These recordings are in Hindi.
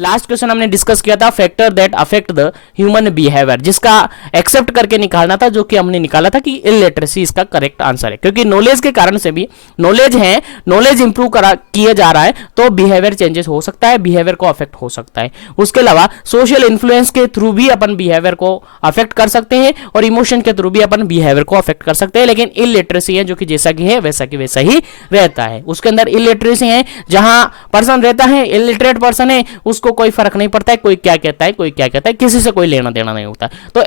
लास्ट क्वेश्चन हमने डिस्कस किया था factor that affect the human behaviour, जिसका एक्सेप्ट करके निकालना था, जो कि हमने निकाला था कि इलिटरेसी इसका करेक्ट आंसर है, क्योंकि नॉलेज के कारण से भी नॉलेज है, नॉलेज इंप्रूव किया जा रहा है तो बिहेवियर चेंजेस हो सकता है, बिहेवियर को अफेक्ट हो सकता है। उसके अलावा सोशल इन्फ्लुएंस के थ्रू भी अपन बिहेवियर को अफेक्ट कर सकते हैं और इमोशन के थ्रू भी अपन बिहेवियर को अफेक्ट कर सकते हैं, लेकिन इलिटरेसी है जो कि जैसा कि है वैसा कि वैसा ही रहता है। उसके अंदर इलिटरेसी है, जहां पर्सन रहता है इलिटरेट पर्सन है, उसको कोई फर्क नहीं पड़ता है कोई क्या कहता है कोई क्या कहता है, किसी से कोई लेना देना नहीं होता। तो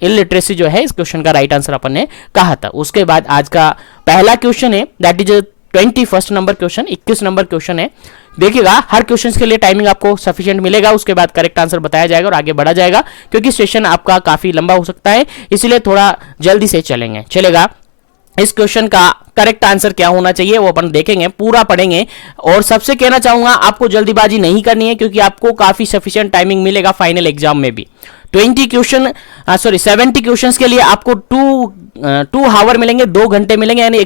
इलिटरेसी जो है इस क्वेश्चन का राइट आंसर अपन ने कहा था। उसके बाद आज का पहला क्वेश्चन है, that is 21 number question, 21 number question है। देखिएगा हर क्वेश्चन के लिए टाइमिंग आपको सफिशिएंट मिलेगा, उसके बाद करेक्ट आंसर बताया जाएगा और आगे बढ़ा जाएगा, क्योंकि सेशन आपका काफी लंबा हो सकता है, इसलिए थोड़ा जल्दी से चलेगा। इस क्वेश्चन का करेक्ट आंसर क्या होना चाहिए वो अपन देखेंगे, पूरा पढ़ेंगे। और सबसे कहना चाहूंगा आपको जल्दीबाजी नहीं करनी है, क्योंकि आपको काफी सफिशिएंट टाइमिंग मिलेगा फाइनल एग्जाम में भी। 70 क्वेश्चंस के लिए आपको 2 आवर मिलेंगे, 2 घंटे मिलेंगे, यानी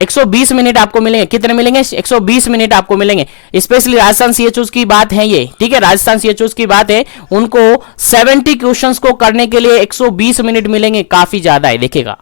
120 मिनट आपको मिलेंगे। कितने मिलेंगे? 120 मिनट आपको मिलेंगे। स्पेशली राजस्थान सीएचओ की बात है ये, ठीक है, राजस्थान सीएचओ की बात है, उनको 70 क्वेश्चंस को करने के लिए 120 मिनट मिलेंगे, काफी ज्यादा है, देखिएगा।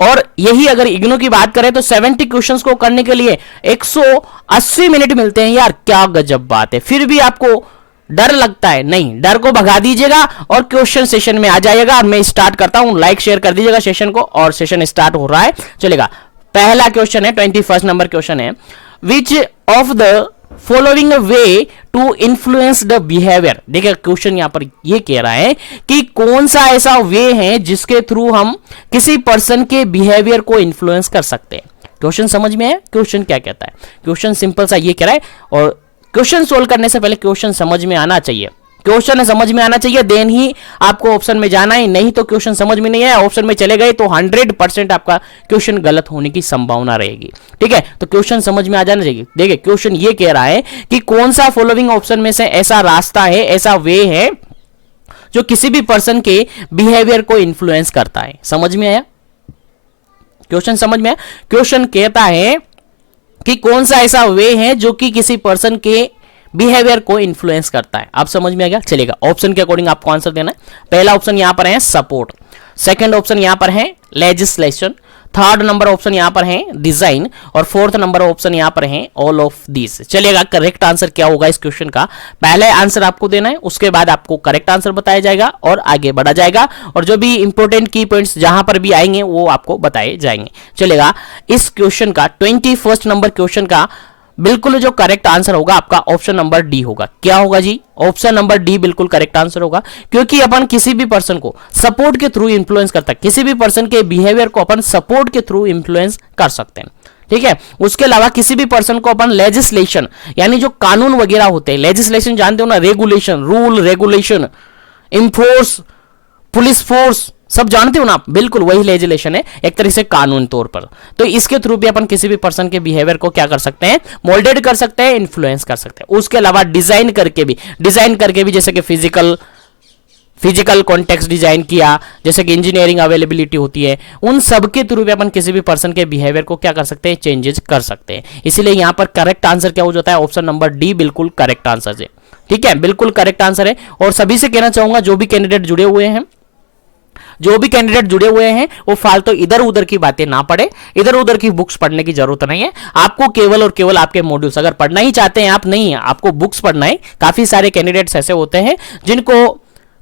और यही अगर इग्नू की बात करें तो 70 क्वेश्चंस को करने के लिए 180 मिनट मिलते हैं। यार क्या गजब बात है। फिर भी आपको डर लगता है? नहीं, डर को भगा दीजिएगा और क्वेश्चन सेशन में आ जाइएगा। और मैं स्टार्ट करता हूं, लाइक शेयर कर दीजिएगा सेशन को, और सेशन स्टार्ट हो रहा है, चलेगा। पहला क्वेश्चन है, 21 नंबर क्वेश्चन है, which of the following way to influence the behaviour. देखिए क्वेश्चन यहां पर ये कह रहा है कि कौन सा ऐसा वे है जिसके थ्रू हम किसी पर्सन के बिहेवियर को इन्फ्लुएंस कर सकते हैं। क्वेश्चन समझ में है? क्वेश्चन क्या कहता है? क्वेश्चन सिंपल सा ये कह रहा है, और क्वेश्चन सोल्व करने से पहले क्वेश्चन समझ में आना चाहिए, क्वेश्चन समझ में आना चाहिए, देन ही आपको ऑप्शन में जाना है। नहीं तो क्वेश्चन समझ में नहीं आया, ऑप्शन में चले गए तो 100% आपका क्वेश्चन गलत होने की संभावना रहेगी, ठीक है। तो क्वेश्चन समझ में आ जाना चाहिए। देखिए क्वेश्चन ये कह रहा है कि कौन सा फॉलोइंग ऑप्शन में से ऐसा रास्ता है, ऐसा वे है जो किसी भी पर्सन के बिहेवियर को इन्फ्लुएंस करता है। समझ में आया? क्वेश्चन समझ में आया? क्वेश्चन कहता है कि कौन सा ऐसा वे है जो कि किसी पर्सन के बिहेवियर को इन्फ्लुएंस करता है। आप समझ में आ गया? चलेगा, ऑप्शन के अकॉर्डिंग आपको आंसर देना है। पहला ऑप्शन यहां पर है सपोर्ट, सेकंड ऑप्शन यहां पर है लेजिस्लेशन, थर्ड नंबर ऑप्शन यहां पर है डिजाइन, और फोर्थ नंबर ऑप्शन यहां पर है ऑल ऑफ दिस। चलिएगा, करेक्ट आंसर क्या होगा इस क्वेश्चन का? पहले आंसर आपको देना है, उसके बाद आपको करेक्ट आंसर बताया जाएगा और आगे बढ़ा जाएगा, और जो भी इंपॉर्टेंट की पॉइंट्स जहां पर भी आएंगे वो आपको बताए जाएंगे। चलेगा, इस क्वेश्चन का 21 नंबर क्वेश्चन का बिल्कुल जो करेक्ट आंसर होगा आपका ऑप्शन नंबर डी होगा। क्या होगा जी? ऑप्शन नंबर डी बिल्कुल करेक्ट आंसर होगा, क्योंकि अपन किसी भी पर्सन को सपोर्ट के थ्रू इन्फ्लुएंस करता है, किसी भी पर्सन के बिहेवियर को अपन सपोर्ट के थ्रू इन्फ्लुएंस कर सकते हैं, ठीक है। उसके अलावा किसी भी पर्सन को अपन लेजिस्लेशन, यानी जो कानून वगैरह होते हैं, लेजिस्लेशन जानते हो ना, regulation, rule regulation, enforce, police force, सब जानते हो ना आप, बिल्कुल वही लेजिस्लेशन है, एक तरह से कानून तौर पर। तो इसके थ्रू भी अपन किसी भी पर्सन के बिहेवियर को क्या कर सकते हैं? मोल्डेड कर सकते हैं, इन्फ्लुएंस कर सकते हैं। उसके अलावा डिजाइन करके भी जैसे कि फिजिकल कॉन्टेक्स्ट डिजाइन किया, जैसे कि इंजीनियरिंग अवेलेबिलिटी होती है, उन सब के थ्रू भी अपन किसी भी पर्सन के बिहेवियर को क्या कर सकते हैं? चेंजेस कर सकते हैं। इसीलिए यहां पर करेक्ट आंसर क्या हो जाता है? ऑप्शन नंबर डी बिल्कुल करेक्ट आंसर है, ठीक है, बिल्कुल करेक्ट आंसर है। और सभी से कहना चाहूंगा जो भी कैंडिडेट जुड़े हुए हैं वो फालतू इधर उधर की बातें ना पढ़े, इधर उधर की बुक्स पढ़ने की जरूरत नहीं है। आपको केवल और केवल आपके मॉड्यूल्स अगर पढ़ना ही चाहते हैं आप, नहीं आपको बुक्स पढ़ना है। काफी सारे कैंडिडेट्स ऐसे होते हैं जिनको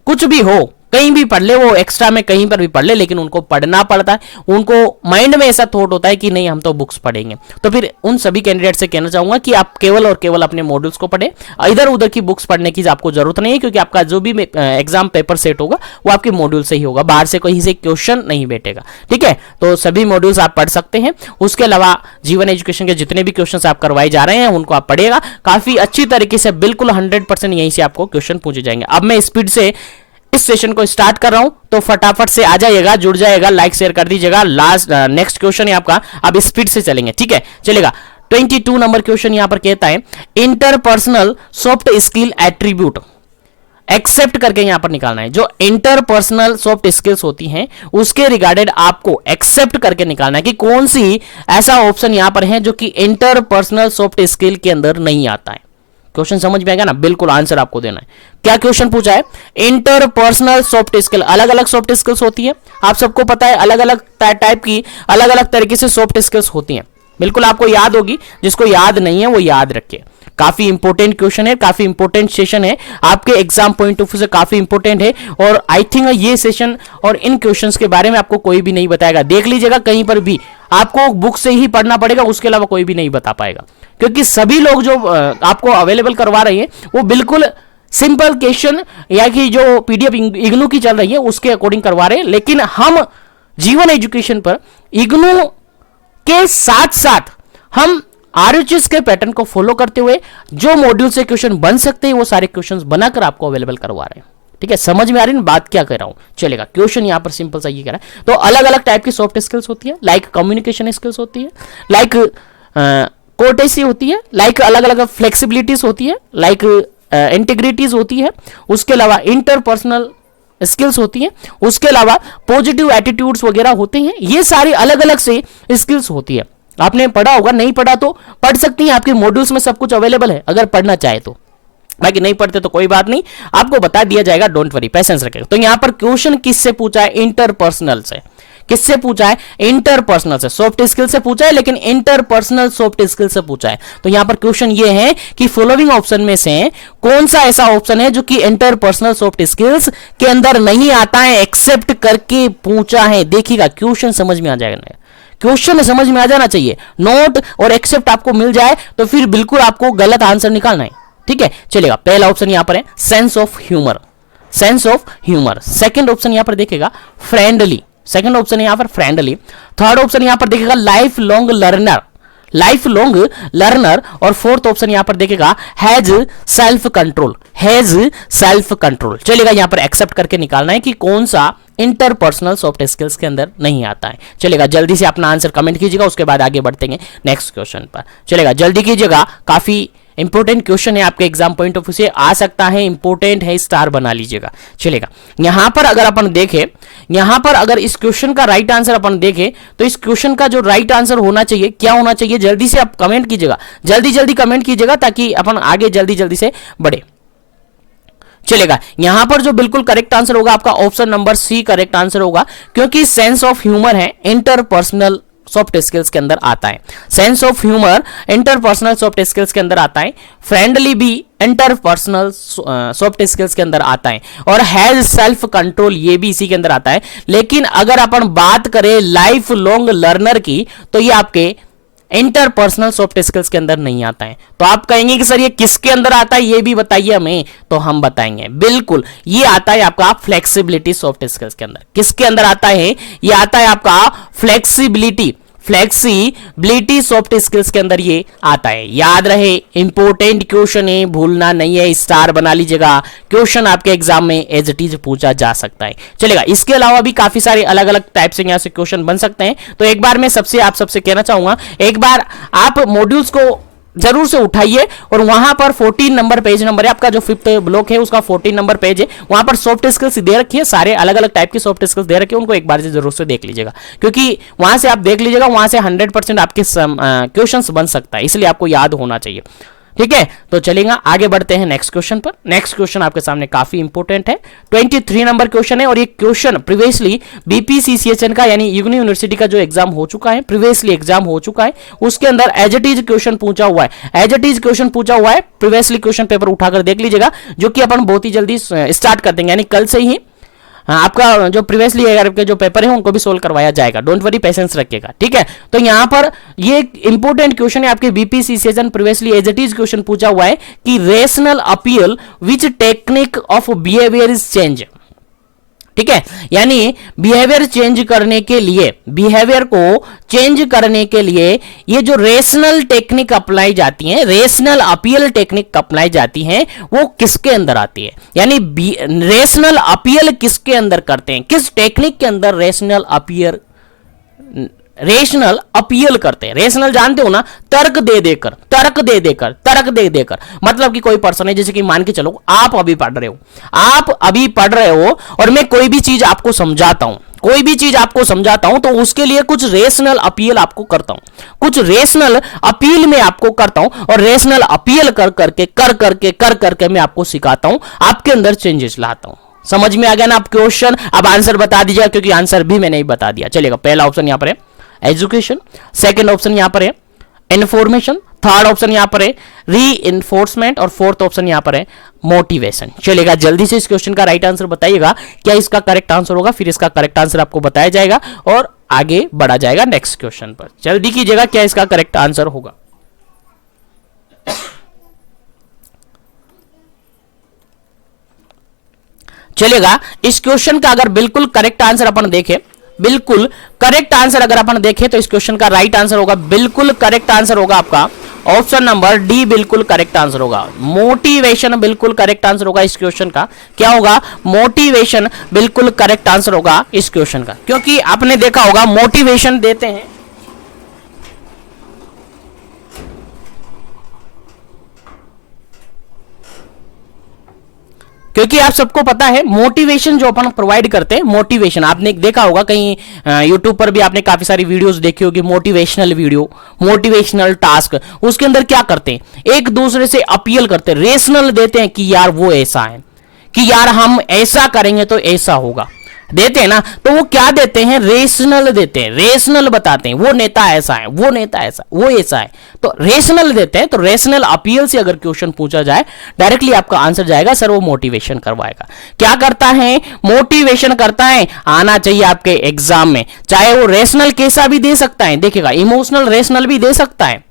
कुछ भी हो, कहीं भी पढ़ ले, वो एक्स्ट्रा में कहीं पर भी पढ़ ले, लेकिन उनको पढ़ना पड़ता है, उनको माइंड में ऐसा थॉट होता है कि नहीं हम तो बुक्स पढ़ेंगे। तो फिर उन सभी कैंडिडेट से कहना चाहूंगा कि आप केवल और केवल अपने मॉड्यूल्स को पढ़े, इधर उधर की बुक्स पढ़ने की आपको जरूरत नहीं है, क्योंकि आपका जो भी एग्जाम पेपर सेट होगा वो आपके मॉड्यूल से ही होगा, बाहर से कहीं से क्वेश्चन नहीं बैठेगा, ठीक है। तो सभी मॉड्यूल्स आप पढ़ सकते हैं। उसके अलावा जीवन एजुकेशन के जितने भी क्वेश्चन आप करवाए जा रहे हैं उनको आप पढ़िएगा काफी अच्छी तरीके से, बिल्कुल 100% यहीं से आपको क्वेश्चन पूछे जाएंगे। अब मैं स्पीड से इस सेशन को स्टार्ट कर रहा हूं, तो फटाफट से आ जाइएगा, जुड़ जाइएगा, लाइक शेयर कर दीजिएगा। नेक्स्ट क्वेश्चन है आपका, अब स्पीड से चलेंगे, ठीक है। चलेगा, 22 नंबर क्वेश्चन यहां पर कहता है interpersonal soft skill attribute except करके यहां पर निकालना है। जो इंटरपर्सनल सॉफ्ट स्किल्स होती हैं उसके रिगार्डेड आपको एक्सेप्ट करके निकालना है कि कौन सी ऐसा ऑप्शन यहां पर है जो कि इंटरपर्सनल सॉफ्ट स्किल के अंदर नहीं आता है। क्वेश्चन समझ में आएगा ना? बिल्कुल आंसर आपको देना है। क्या क्वेश्चन पूछा है? इंटरपर्सनल सॉफ्ट स्किल, अलग अलग सॉफ्ट स्किल्स होती है, आप सबको पता है, अलग अलग टाइप की अलग अलग तरीके से सॉफ्ट स्किल्स होती हैं, बिल्कुल आपको याद होगी। जिसको याद नहीं है वो याद रखे। काफी इंपॉर्टेंट क्वेश्चन है, काफी इंपॉर्टेंट सेशन है, आपके एग्जाम पॉइंट ऑफ व्यू से काफी इंपॉर्टेंट है। और आई थिंक ये सेशन और इन क्वेश्चंस के बारे में आपको कोई भी नहीं बताएगा। देख लीजिएगा, कहीं पर भी आपको बुक से ही पढ़ना पड़ेगा, उसके अलावा कोई भी नहीं बता पाएगा, क्योंकि सभी लोग जो आपको अवेलेबल करवा रहे हैं वो बिल्कुल सिंपल क्वेश्चन या कि जो पीडीएफ इग्नू की चल रही है उसके अकॉर्डिंग करवा रहे हैं। लेकिन हम जीवन एजुकेशन पर इग्नू के साथ साथ हम आरएचएस के पैटर्न को फॉलो करते हुए जो मॉड्यूल से क्वेश्चन बन सकते हैं वो सारे क्वेश्चन बनाकर आपको अवेलेबल करवा रहे हैं। ठीक है, समझ में आ रही है बात क्या कर रहा हूं? चलेगा, क्वेश्चन यहां पर सिंपल सा ये कह रहा है। तो अलग अलग टाइप की सॉफ्ट स्किल्स होती है, लाइक कम्युनिकेशन स्किल्स होती है, लाइक कोर्टेसी होती है, लाइक अलग अलग फ्लेक्सिबिलिटीज होती है, लाइक इंटीग्रिटीज होती है, उसके अलावा इंटरपर्सनल स्किल्स होती हैं, उसके अलावा पॉजिटिव एटीट्यूड्स वगैरह होते हैं। ये सारी अलग अलग से स्किल्स होती है। आपने पढ़ा होगा, नहीं पढ़ा तो पढ़ सकती हैं, आपके मॉड्यूल्स में सब कुछ अवेलेबल है अगर पढ़ना चाहे तो। बाकी नहीं पढ़ते तो कोई बात नहीं, आपको बता दिया जाएगा, डोंट वरी, पेशेंस रखिएगा। तो यहां पर क्वेश्चन किससे पूछा है? इंटरपर्सनल से। किससे पूछा है? इंटरपर्सनल से। सॉफ्ट स्किल से पूछा है लेकिन इंटरपर्सनल सॉफ्ट स्किल से पूछा है। तो यहां पर क्वेश्चन ये है कि फॉलोइंग ऑप्शन में से कौन सा ऐसा ऑप्शन है जो कि इंटरपर्सनल सॉफ्ट स्किल्स के अंदर नहीं आता है, एक्सेप्ट करके पूछा है। देखिएगा, क्वेश्चन समझ में आ जाएगा, क्वेश्चन समझ में आ जाना चाहिए। नोट और एक्सेप्ट आपको मिल जाए तो फिर बिल्कुल आपको गलत आंसर निकालना है। ठीक है, चलेगा। पहला ऑप्शन यहां पर है sense of humour, sense of humour. Second option यहां पर देखेगा फ्रेंडली, सेकंड ऑप्शन यहां पर फ्रेंडली। थर्ड ऑप्शन यहां पर देखेगा life long learner, life long learner. और फोर्थ ऑप्शन यहां पर देखेगा has self control, has self control. चलेगा, यहां पर एक्सेप्ट करके निकालना है कि कौन सा इंटरपर्सनल सॉफ्ट स्किल्स के अंदर नहीं आता है। चलेगा, जल्दी से अपना आंसर कमेंट कीजिएगा, उसके बाद आगे बढ़ते हैं नेक्स्ट क्वेश्चन पर। चलेगा, जल्दी कीजिएगा, काफी इंपॉर्टेंट क्वेश्चन है, आपके एग्जाम पॉइंट ऑफ व्यू से आ सकता है, इंपॉर्टेंट है, स्टार बना लीजिएगा। चलेगा, यहां पर अगर अपन देखें, यहां पर अगर इस क्वेश्चन का राइट आंसर अपन देखें तो इस क्वेश्चन का जो राइट आंसर होना चाहिए, क्या होना चाहिए, जल्दी से आप कमेंट कीजिएगा, जल्दी जल्दी कमेंट कीजिएगा ताकि अपन आगे जल्दी जल्दी से बढ़े। चलेगा, यहां पर जो बिल्कुल करेक्ट आंसर होगा आपका option number C correct answer होगा, क्योंकि सेंस ऑफ ह्यूमर है इंटरपर्सनल सॉफ्ट स्किल्स के अंदर आता है। Sense of humour interpersonal soft skills के अंदर आता है। फ्रेंडली भी इंटरपर्सनल सॉफ्ट स्किल्स के अंदर आता है। और हैज सेल्फ कंट्रोल ये भी इसी के अंदर आता है। लेकिन अगर अपन बात करें लाइफ लॉन्ग लर्नर की तो ये आपके इंटरपर्सनल सॉफ्ट स्किल्स के अंदर नहीं आता है। तो आप कहेंगे कि सर ये किसके अंदर आता है, ये भी बताइए हमें, तो हम बताएंगे बिल्कुल ये आता है आपका फ्लेक्सिबिलिटी सॉफ्ट स्किल्स के अंदर। किसके अंदर आता है? ये आता है आपका फ्लेक्सिबिलिटी, फ्लेक्सिबिलिटी सॉफ्ट स्किल्स के अंदर ये आता है। याद रहे, इंपॉर्टेंट क्वेश्चन है, भूलना नहीं है, स्टार बना लीजिएगा। क्वेश्चन आपके एग्जाम में एज इट इज पूछा जा सकता है। चलेगा, इसके अलावा भी काफी सारे अलग अलग टाइप से यहां से क्वेश्चन बन सकते हैं। तो एक बार मैं आप सबसे कहना चाहूंगा, एक बार आप मॉड्यूल्स को जरूर से उठाइए और वहां पर 14 नंबर पेज नंबर है आपका, जो 5th ब्लॉक है उसका 14 नंबर पेज है, वहां पर सॉफ्ट स्किल्स दे रखी है, सारे अलग अलग टाइप की सॉफ्ट स्किल्स दे रखी है, उनको एक बार से जरूर से देख लीजिएगा, क्योंकि वहां से आप देख लीजिएगा, वहां से 100% आपके क्वेश्चंस बन सकता है, इसलिए आपको याद होना चाहिए। ठीक है, तो चलेगा, आगे बढ़ते हैं नेक्स्ट क्वेश्चन पर। नेक्स्ट क्वेश्चन आपके सामने काफी इंपॉर्टेंट है, 23 नंबर क्वेश्चन है। और ये क्वेश्चन प्रीवियसली बीपीसीसीएचएन का यानी इग्नू यूनिवर्सिटी का जो एग्जाम हो चुका है, प्रीवियसली एग्जाम हो चुका है, उसके अंदर एज इट इज क्वेश्चन पूछा हुआ है, एज इट इज क्वेश्चन पूछा हुआ है। प्रीवियसली क्वेश्चन पेपर उठाकर देख लीजिएगा, जो कि अपन बहुत ही जल्दी स्टार्ट कर देंगे, यानी कल से ही आपका जो प्रीवियसली के जो पेपर है उनको भी सोल्व करवाया जाएगा। डोंट वरी, पेशेंस रखिएगा। ठीक है, तो यहां पर ये इंपॉर्टेंट क्वेश्चन है आपके BPCCHN previously as it is question पूछा हुआ है कि rational appeal which technique of behaviour is change. ठीक है, यानी बिहेवियर चेंज करने के लिए, बिहेवियर को चेंज करने के लिए ये जो रेशनल टेक्निक अप्लाई जाती है, रेशनल अपील टेक्निक अप्लाई जाती है, वो किसके अंदर आती है, यानी रेशनल अपील किसके अंदर करते हैं, किस टेक्निक के अंदर रेशनल अपील रेशनल अपील करते हैं। रेशनल जानते हो ना, तर्क दे देकर, तर्क दे देकर, तर्क दे देकर। मतलब कि कोई पर्सन है, जैसे कि मान के चलो आप अभी पढ़ रहे हो, आप अभी पढ़ रहे हो और मैं कोई भी चीज आपको समझाता हूं, कोई भी चीज आपको समझाता हूं, तो उसके लिए कुछ रेशनल अपील आपको करता हूं, कुछ रेशनल अपील में आपको करता हूं, और रेशनल अपील कर करके मैं आपको सिखाता हूं, आपके अंदर चेंजेस लाता हूं। समझ में आ गया ना आप क्वेश्चन? अब आंसर बता दीजिएगा, क्योंकि आंसर भी मैंने ही बता दिया। चलेगा, पहला ऑप्शन यहां पर है एजुकेशन, सेकंड ऑप्शन यहां पर है इन्फॉर्मेशन, थर्ड ऑप्शन यहां पर है री इन्फोर्समेंट, और फोर्थ ऑप्शन यहां पर है मोटिवेशन। चलेगा, जल्दी से इस क्वेश्चन का राइट आंसर बताइएगा, क्या इसका करेक्ट आंसर होगा, फिर इसका करेक्ट आंसर आपको बताया जाएगा और आगे बढ़ा जाएगा नेक्स्ट क्वेश्चन पर। जल्दी कीजिएगा, क्या इसका करेक्ट आंसर होगा। चलेगा, इस क्वेश्चन का अगर बिल्कुल करेक्ट आंसर अपन देखें, बिल्कुल करेक्ट आंसर अगर अपन देखें, तो इस क्वेश्चन का राइट आंसर होगा, बिल्कुल करेक्ट आंसर होगा आपका ऑप्शन नंबर डी, बिल्कुल करेक्ट आंसर होगा मोटिवेशन, बिल्कुल करेक्ट आंसर होगा इस क्वेश्चन का। क्या होगा? मोटिवेशन बिल्कुल करेक्ट आंसर होगा इस क्वेश्चन का, क्योंकि आपने देखा होगा मोटिवेशन देते हैं, क्योंकि आप सबको पता है मोटिवेशन जो अपन प्रोवाइड करते हैं, मोटिवेशन आपने देखा होगा कहीं यूट्यूब पर भी आपने काफी सारी वीडियोस देखी होगी, मोटिवेशनल वीडियो, मोटिवेशनल टास्क। उसके अंदर क्या करते हैं, एक दूसरे से अपील करते हैं, रेशनल देते हैं कि यार वो ऐसा है, कि यार हम ऐसा करेंगे तो ऐसा होगा, देते हैं ना। तो वो क्या देते हैं? रेशनल देते हैं, रेशनल बताते हैं, वो नेता ऐसा है, वो नेता ऐसा, वो ऐसा है, तो रेशनल देते हैं। तो रेशनल अपील से अगर क्वेश्चन पूछा जाए, डायरेक्टली आपका आंसर जाएगा सर वो मोटिवेशन करवाएगा। क्या करता है? मोटिवेशन करता है, आना चाहिए आपके एग्जाम में, चाहे वो रेशनल कैसा भी दे सकता है, देखिएगा इमोशनल रेशनल भी दे सकता है,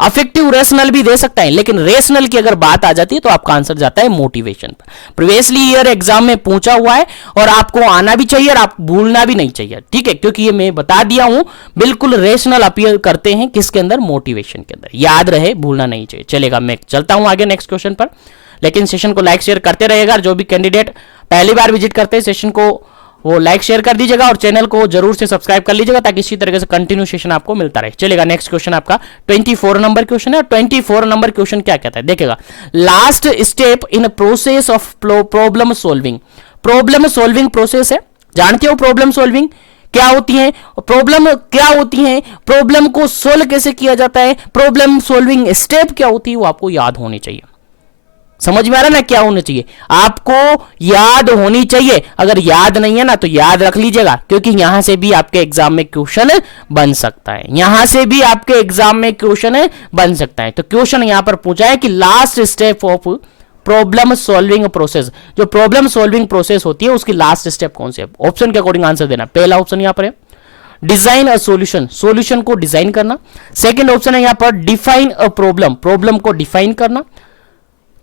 अफेक्टिव रेशनल भी दे सकता है, लेकिन रेशनल की अगर बात आ जाती है तो आपका आंसर जाता है मोटिवेशन पर। प्रीवियसली ईयर एग्जाम में पूछा हुआ है और आपको आना भी चाहिए और आप भूलना भी नहीं चाहिए, ठीक है, क्योंकि ये मैं बता दिया हूं, बिल्कुल रेशनल अपील करते हैं किसके अंदर? मोटिवेशन के अंदर। याद रहे, भूलना नहीं चाहिए। चलेगा, मैं चलता हूं आगे नेक्स्ट क्वेश्चन पर, लेकिन सेशन को लाइक शेयर करते रहेगा। जो भी कैंडिडेट पहली बार विजिट करते हैं सेशन को, वो लाइक शेयर कर दीजिएगा और चैनल को जरूर से सब्सक्राइब कर लीजिएगा, ताकि इसी तरीके से कंटिन्यू सेशन आपको मिलता रहे। चलेगा, नेक्स्ट क्वेश्चन आपका 24 नंबर क्वेश्चन है, और 24 नंबर क्वेश्चन क्या कहता है, देखिएगा, last step in process of problem solving. Problem solving process है, जानते हो प्रॉब्लम सॉल्विंग क्या होती है, प्रॉब्लम क्या होती है, प्रॉब्लम को सोल्व कैसे किया जाता है, प्रॉब्लम सॉल्विंग स्टेप क्या होती है, वो आपको याद होनी चाहिए। समझ में आ रहा ना क्या होना चाहिए? आपको याद होनी चाहिए। अगर याद नहीं है ना तो याद रख लीजिएगा, क्योंकि यहां से भी आपके एग्जाम में क्वेश्चन बन सकता है, यहां से भी आपके एग्जाम में क्वेश्चन बन सकता है। तो क्वेश्चन यहां पर पूछा है कि last step of problem solving process, जो प्रॉब्लम सॉल्विंग प्रोसेस होती है उसकी लास्ट स्टेप कौन सी है? ऑप्शन के अकॉर्डिंग आंसर देना। पहला ऑप्शन यहां पर है डिजाइन अ सॉल्यूशन, सॉल्यूशन को डिजाइन करना। सेकंड ऑप्शन है यहां पर डिफाइन अ प्रॉब्लम, प्रॉब्लम को डिफाइन करना।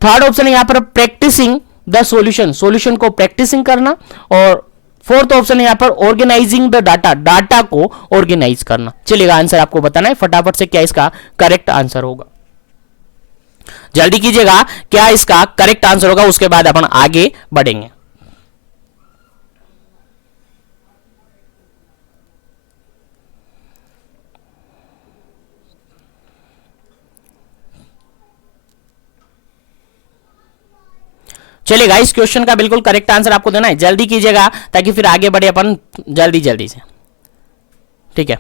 थर्ड ऑप्शन है यहां पर प्रैक्टिसिंग द सॉल्यूशन, सॉल्यूशन को प्रैक्टिसिंग करना। और फोर्थ ऑप्शन है यहां पर ऑर्गेनाइजिंग द डाटा, डाटा को ऑर्गेनाइज करना। चलिएगा, आंसर आपको बताना है फटाफट से, क्या इसका करेक्ट आंसर होगा। जल्दी कीजिएगा, क्या इसका करेक्ट आंसर होगा, उसके बाद अपन आगे बढ़ेंगे। चलिएगा, इस क्वेश्चन का बिल्कुल करेक्ट आंसर आपको देना है, जल्दी कीजिएगा ताकि फिर आगे बढ़े अपन जल्दी जल्दी से, ठीक है।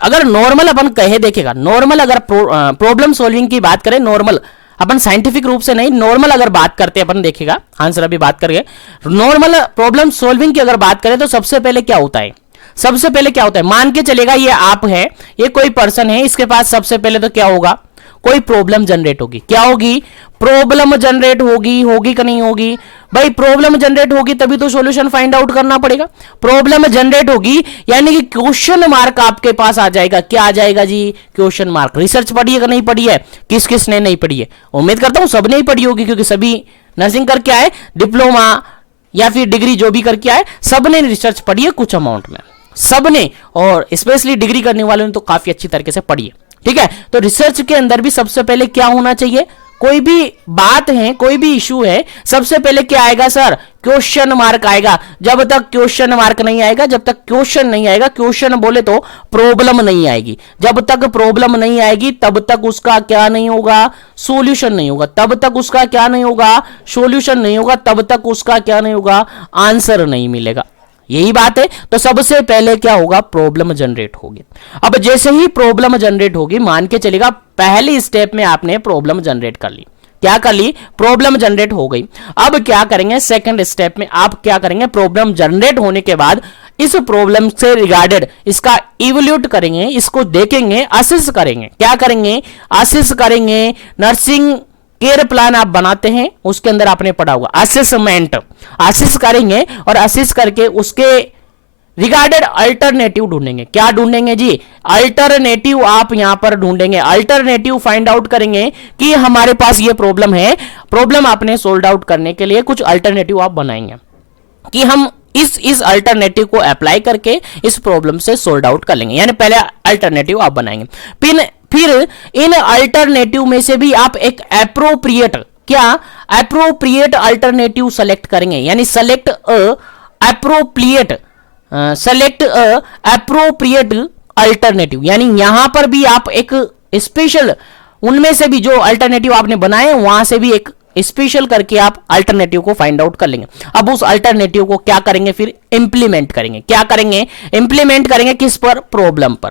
अगर नॉर्मल अपन कहे, देखिएगा नॉर्मल अगर प्रॉब्लम सॉल्विंग की बात करें, नॉर्मल अपन साइंटिफिक रूप से नहीं, नॉर्मल अगर बात करते हैं अपन, देखिएगा आंसर अभी बात करेंगे। नॉर्मल प्रॉब्लम सॉल्विंग की अगर बात करें तो सबसे पहले क्या होता है, सबसे पहले क्या होता है, मान के चलेगा ये आप है, ये कोई पर्सन है, इसके पास सबसे पहले तो क्या होगा, कोई प्रॉब्लम जनरेट होगी। क्या होगी? प्रॉब्लम जनरेट होगी, होगी कि नहीं होगी भाई? प्रॉब्लम जनरेट होगी तभी तो सॉल्यूशन फाइंड आउट करना पड़ेगा। प्रॉब्लम जनरेट होगी यानी कि क्वेश्चन मार्क आपके पास आ जाएगा। क्या आ जाएगा जी? Question mark. रिसर्च पढ़ी है कि नहीं पढ़ी है? किस किस ने नहीं पढ़ी है? उम्मीद करता हूं सबने ही पढ़ी होगी, क्योंकि सभी नर्सिंग करके आए, डिप्लोमा या फिर डिग्री जो भी करके आए, सबने रिसर्च पढ़ी है कुछ अमाउंट में, सबने, और स्पेशली डिग्री करने वालों ने तो काफी अच्छी तरीके से पढ़ी है, ठीक है। तो रिसर्च के अंदर भी सबसे पहले क्या होना चाहिए? कोई भी बात है, कोई भी इशू है, सबसे पहले क्या आएगा सर? क्वेश्चन मार्क आएगा। जब तक क्वेश्चन मार्क नहीं आएगा, जब तक क्वेश्चन नहीं आएगा, क्वेश्चन बोले तो प्रॉब्लम नहीं आएगी। जब तक प्रॉब्लम नहीं आएगी तब तक उसका क्या नहीं होगा? सॉल्यूशन नहीं होगा। तब तक उसका क्या नहीं होगा? सॉल्यूशन नहीं होगा। तब तक उसका क्या नहीं होगा? आंसर नहीं मिलेगा। यही बात है। तो सबसे पहले क्या होगा? प्रॉब्लम जनरेट होगी। अब जैसे ही प्रॉब्लम जनरेट होगी, मान के चलेगा पहली स्टेप में आपने प्रॉब्लम जनरेट कर ली। क्या कर ली? प्रॉब्लम जनरेट हो गई। अब क्या करेंगे? सेकंड स्टेप में आप क्या करेंगे? प्रॉब्लम जनरेट होने के बाद इस प्रॉब्लम से रिगार्डेड इसका इवैल्यूएट करेंगे, इसको देखेंगे, असेस करेंगे। क्या करेंगे? असेस करेंगे। नर्सिंग केयर प्लान आप बनाते हैं, उसके अंदर आपने पढ़ा होगा असेसमेंट। असेस करेंगे और असेस करके उसके रिगार्डेड अल्टरनेटिव ढूंढेंगे। क्या ढूंढेंगे जी? अल्टरनेटिव आप यहां पर ढूंढेंगे। अल्टरनेटिव फाइंड आउट करेंगे कि हमारे पास ये प्रॉब्लम है, प्रॉब्लम आपने सोल्व आउट करने के लिए कुछ अल्टरनेटिव आप बनाएंगे कि हम इस अल्टरनेटिव को अप्लाई करके इस प्रॉब्लम से सोल्व आउट कर लेंगे। यानी पहले अल्टरनेटिव आप बनाएंगे, फिर इन अल्टरनेटिव में से भी आप एक एप्रोप्रिएट एप्रोप्रिएट अल्टरनेटिव सेलेक्ट करेंगे। यानी सेलेक्ट एप्रोप्रिएट अल्टरनेटिव। यानी यहां पर भी आप एक स्पेशल, उनमें से भी जो अल्टरनेटिव आपने बनाए वहां से भी एक स्पेशल करके आप अल्टरनेटिव को फाइंड आउट कर लेंगे। अब उस अल्टरनेटिव को क्या करेंगे? फिर इंप्लीमेंट करेंगे। क्या करेंगे? इंप्लीमेंट करेंगे। किस पर? प्रॉब्लम पर।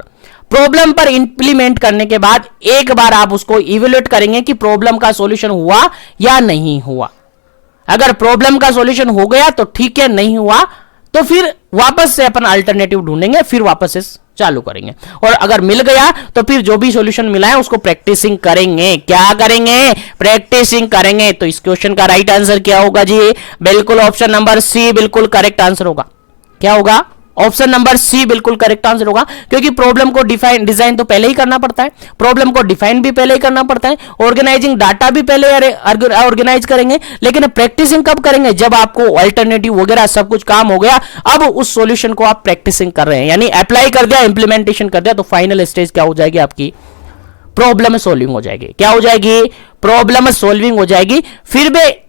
प्रॉब्लम पर इंप्लीमेंट करने के बाद एक बार आप उसको इवैल्यूएट करेंगे कि प्रॉब्लम का सॉल्यूशन हुआ या नहीं हुआ। अगर प्रॉब्लम का सॉल्यूशन हो गया तो ठीक है, नहीं हुआ तो फिर वापस से अपन अल्टरनेटिव ढूंढेंगे, फिर वापस से चालू करेंगे। और अगर मिल गया तो फिर जो भी सॉल्यूशन मिला है उसको प्रैक्टिसिंग करेंगे। क्या करेंगे? प्रैक्टिसिंग करेंगे। तो इस क्वेश्चन का राइट आंसर क्या होगा जी? बिल्कुल ऑप्शन नंबर सी बिल्कुल करेक्ट आंसर होगा। क्या होगा? ऑप्शन नंबर सी बिल्कुल करेक्ट आंसर होगा, क्योंकि प्रॉब्लम को डिजाइन तो पहले ही करना पड़ता है, प्रॉब्लम को डिफाइन भी पहले ही करना पड़ता है, ऑर्गेनाइजिंग डाटा भी पहले ऑर्गेनाइज करेंगे। लेकिन प्रैक्टिसिंग कब करेंगे? जब आपको अल्टरनेटिव वगैरह सब कुछ काम हो गया, अब उस सॉल्यूशन को आप प्रैक्टिसिंग कर रहे हैं, यानी अप्लाई कर दिया, इंप्लीमेंटेशन कर दिया, तो फाइनल स्टेज क्या हो जाएगी? आपकी प्रॉब्लम सॉल्विंग हो जाएगी। क्या हो जाएगी? प्रॉब्लम सॉल्विंग हो जाएगी।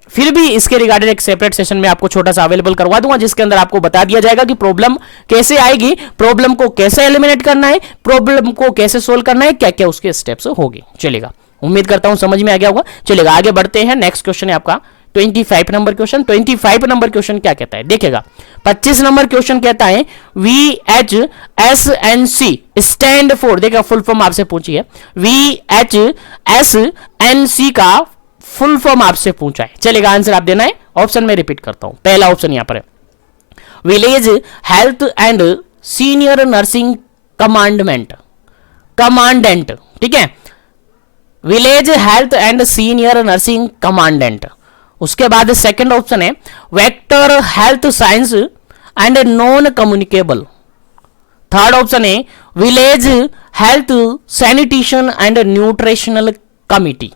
फिर भी इसके रिगार्डेड एक सेपरेट सेशन में आपको छोटा सा अवेलेबल करवा दूंगा, जिसके अंदर आपको बता दिया जाएगा कि प्रॉब्लम कैसे आएगी, प्रॉब्लम को कैसे एलिमिनेट करना है, प्रॉब्लम को कैसे सोल्व करना है, क्या क्या उसके स्टेप्स होगी। चलेगा, उम्मीद करता हूं समझ में आ गया होगा। चलेगा, आगे बढ़ते हैं। नेक्स्ट क्वेश्चन है आपका 25 नंबर क्वेश्चन। 25 नंबर क्वेश्चन क्या कहता है? देखिएगा, 25 नंबर क्वेश्चन कहता है VHSNC स्टैंड फॉर, देखिए फुल फॉर्म आपसे पूछी है, VHSNC का फुल फॉर्म आपसे पूछा है। चलेगा, आंसर आप देना है। ऑप्शन में रिपीट करता हूं। पहला ऑप्शन यहां पर है village health and senior nursing commandant, ठीक है, village health and senior nursing commandant. उसके बाद सेकंड ऑप्शन है vector health science and non communicable. Third option है village health sanitation and nutritional committee.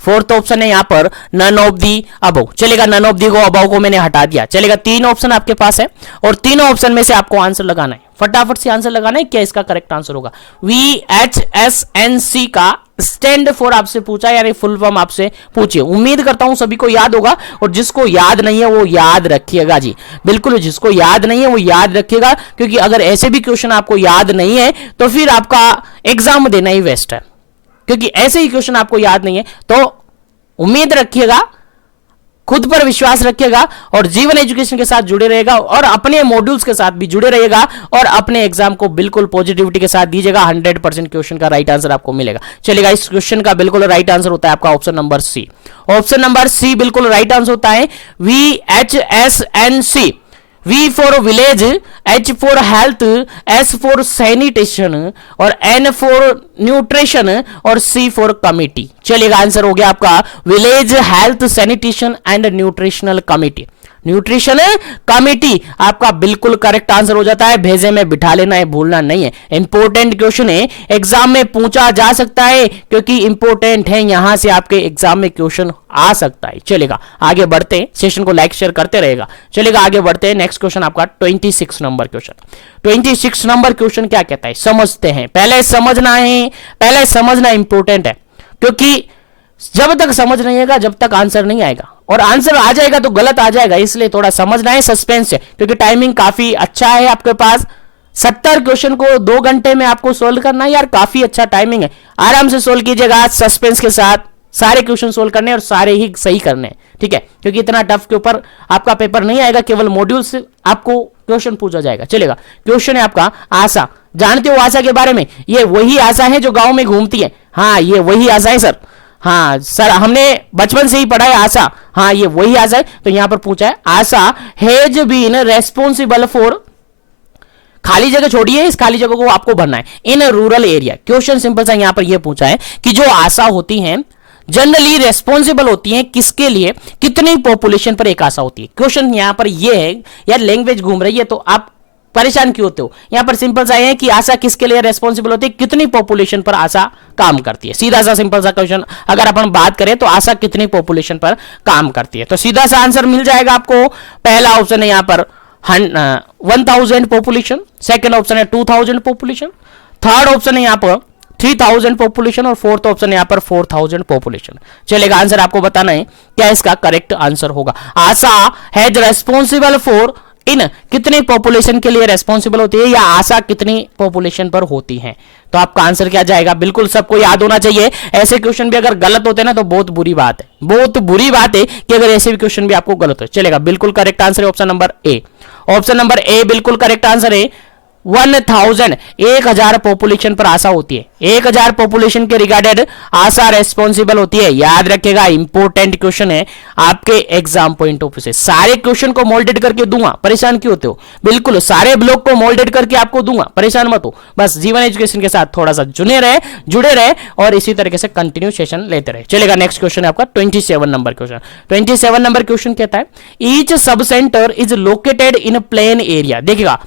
Fourth option है यहां पर नन ऑफ दी अबव। चलेगा, नन ऑफ दी को अबव को मैंने हटा दिया। चलेगा, तीन ऑप्शन आपके पास है और तीनों ऑप्शन में से आपको आंसर लगाना है। फटाफट से आंसर लगाना है, क्या इसका करेक्ट आंसर होगा। VHSNC का स्टैंड फॉर आपसे पूछा, यानी फुल फॉर्म आपसे पूछिए। उम्मीद करता हूं सभी को याद होगा, और जिसको याद नहीं है वो याद रखिएगा जी, बिल्कुल जिसको याद नहीं है वो याद रखिएगा, क्योंकि अगर ऐसे भी क्वेश्चन आपको याद नहीं है तो फिर आपका एग्जाम देना ही वेस्ट है, क्योंकि ऐसे ही क्वेश्चन आपको याद नहीं है। तो उम्मीद रखिएगा, खुद पर विश्वास रखिएगा और जीवन एजुकेशन के साथ जुड़े रहेगा और अपने मॉड्यूल्स के साथ भी जुड़े रहिएगा और अपने एग्जाम को बिल्कुल पॉजिटिविटी के साथ दीजिएगा। 100% क्वेश्चन का राइट आंसर आपको मिलेगा। चलेगा, इस क्वेश्चन का बिल्कुल राइट आंसर होता है आपका option number C. Option number C बिल्कुल राइट आंसर होता है। VHSNC, V for village, H for health, S for sanitation और N फॉर न्यूट्रिशन और C फॉर कमिटी। चलिएगा, आंसर हो गया आपका village health sanitation and nutritional committee. Nutrition committee आपका बिल्कुल करेक्ट आंसर हो जाता है। भेजे में बिठा लेना है, भूलना नहीं है। इंपॉर्टेंट क्वेश्चन है, एग्जाम में पूछा जा सकता है, क्योंकि इंपॉर्टेंट है, यहां से आपके एग्जाम में क्वेश्चन आ सकता है। चलेगा, आगे बढ़ते हैं, सेशन को लाइक शेयर करते रहेगा। चलेगा, आगे बढ़ते हैं। नेक्स्ट क्वेश्चन आपका 26 नंबर क्वेश्चन। 26 नंबर क्वेश्चन क्या कहता है, समझते हैं। पहले समझना इंपॉर्टेंट है, क्योंकि जब तक समझ नहीं आएगा जब तक आंसर नहीं आएगा, और आंसर आ जाएगा तो गलत आ जाएगा, इसलिए थोड़ा समझना है, सस्पेंस है, क्योंकि टाइमिंग काफी अच्छा है आपके पास। 70 क्वेश्चन को 2 घंटे में आपको सोल्व करना है यार, काफी अच्छा टाइमिंग है, आराम से सोल्व कीजिएगा, सस्पेंस के साथ सारे क्वेश्चन सोल्व करने और सारे ही सही करने हैं, ठीक है, क्योंकि इतना टफ के ऊपर आपका पेपर नहीं आएगा, केवल मॉड्यूल से आपको क्वेश्चन पूछा जाएगा। चलेगा, क्वेश्चन है आपका आशा। जानते हो आशा के बारे में? ये वही आशा है जो गांव में घूमती है। हाँ, ये वही आशा है सर। हाँ सर, हमने बचपन से ही पढ़ा है आशा। हाँ, ये वही आशा है। तो यहां पर पूछा है आशा हैज बीन रेस्पॉन्सिबल फॉर, खाली जगह छोड़िए, इस खाली जगह को आपको भरना है, in rural area. Question simple सा यहां पर यह पूछा है कि जो आशा होती हैं जनरली रेस्पॉन्सिबल होती हैं किसके लिए, कितनी पॉपुलेशन पर एक आशा होती है। क्वेश्चन यहां पर यह है, यार लैंग्वेज घूम रही है तो आप परेशान क्यों होते हो। यहां पर सिंपल सा है कि आशा किसके लिए रेस्पॉन्सिबल होती है, कितनी पॉपुलेशन पर आशा काम करती है। सीधा सा सिंपल सा क्वेश्चन अगर अपन बात करें तो आशा कितनी पॉपुलेशन पर काम करती है, तो सीधा सा आंसर मिल जाएगा आपको। पहला ऑप्शन है यहां पर 1000 पॉपुलेशन, सेकंड ऑप्शन है 2000 पॉपुलेशन, थर्ड ऑप्शन है यहां पर 3000 पॉपुलेशन, और फोर्थ ऑप्शन है यहां पर 4000 पॉपुलेशन। चलेगा, आंसर आपको बताना है क्या इसका करेक्ट आंसर होगा। आशा हैज रेस्पॉन्सिबल फॉर, इन कितने पॉपुलेशन के लिए रेस्पॉन्सिबल होती है, या आशा कितनी पॉपुलेशन पर होती है। तो आपका आंसर क्या जाएगा, बिल्कुल सबको याद होना चाहिए। ऐसे क्वेश्चन भी अगर गलत होते हैं ना तो बहुत बुरी बात है, बहुत बुरी बात है कि अगर ऐसे भी क्वेश्चन भी आपको गलत हो। चलेगा, बिल्कुल करेक्ट आंसर है option number A. Option number A बिल्कुल करेक्ट आंसर है। 1000 पॉपुलेशन पर आशा होती है, 1000 पॉपुलेशन के रिगार्डेड आशा रेस्पॉन्सिबल होती है। याद रखिएगा, इंपॉर्टेंट क्वेश्चन है आपके एग्जाम पॉइंट ऑफ व्यू से। सारे क्वेश्चन को मोल्डेड करके दूंगा, परेशान क्यों होते हो, बिल्कुल सारे ब्लॉक को मोल्डेड करके आपको दूंगा, परेशान मत हो। बस जीवन एजुकेशन के साथ थोड़ा सा जुड़े रहे और इसी तरीके से कंटिन्यू सेशन लेते रहे। चलेगा, नेक्स्ट क्वेश्चन है आपका 27 नंबर क्वेश्चन। 27 नंबर क्वेश्चन कहता है each sub centre is located in plain area. देखिएगा,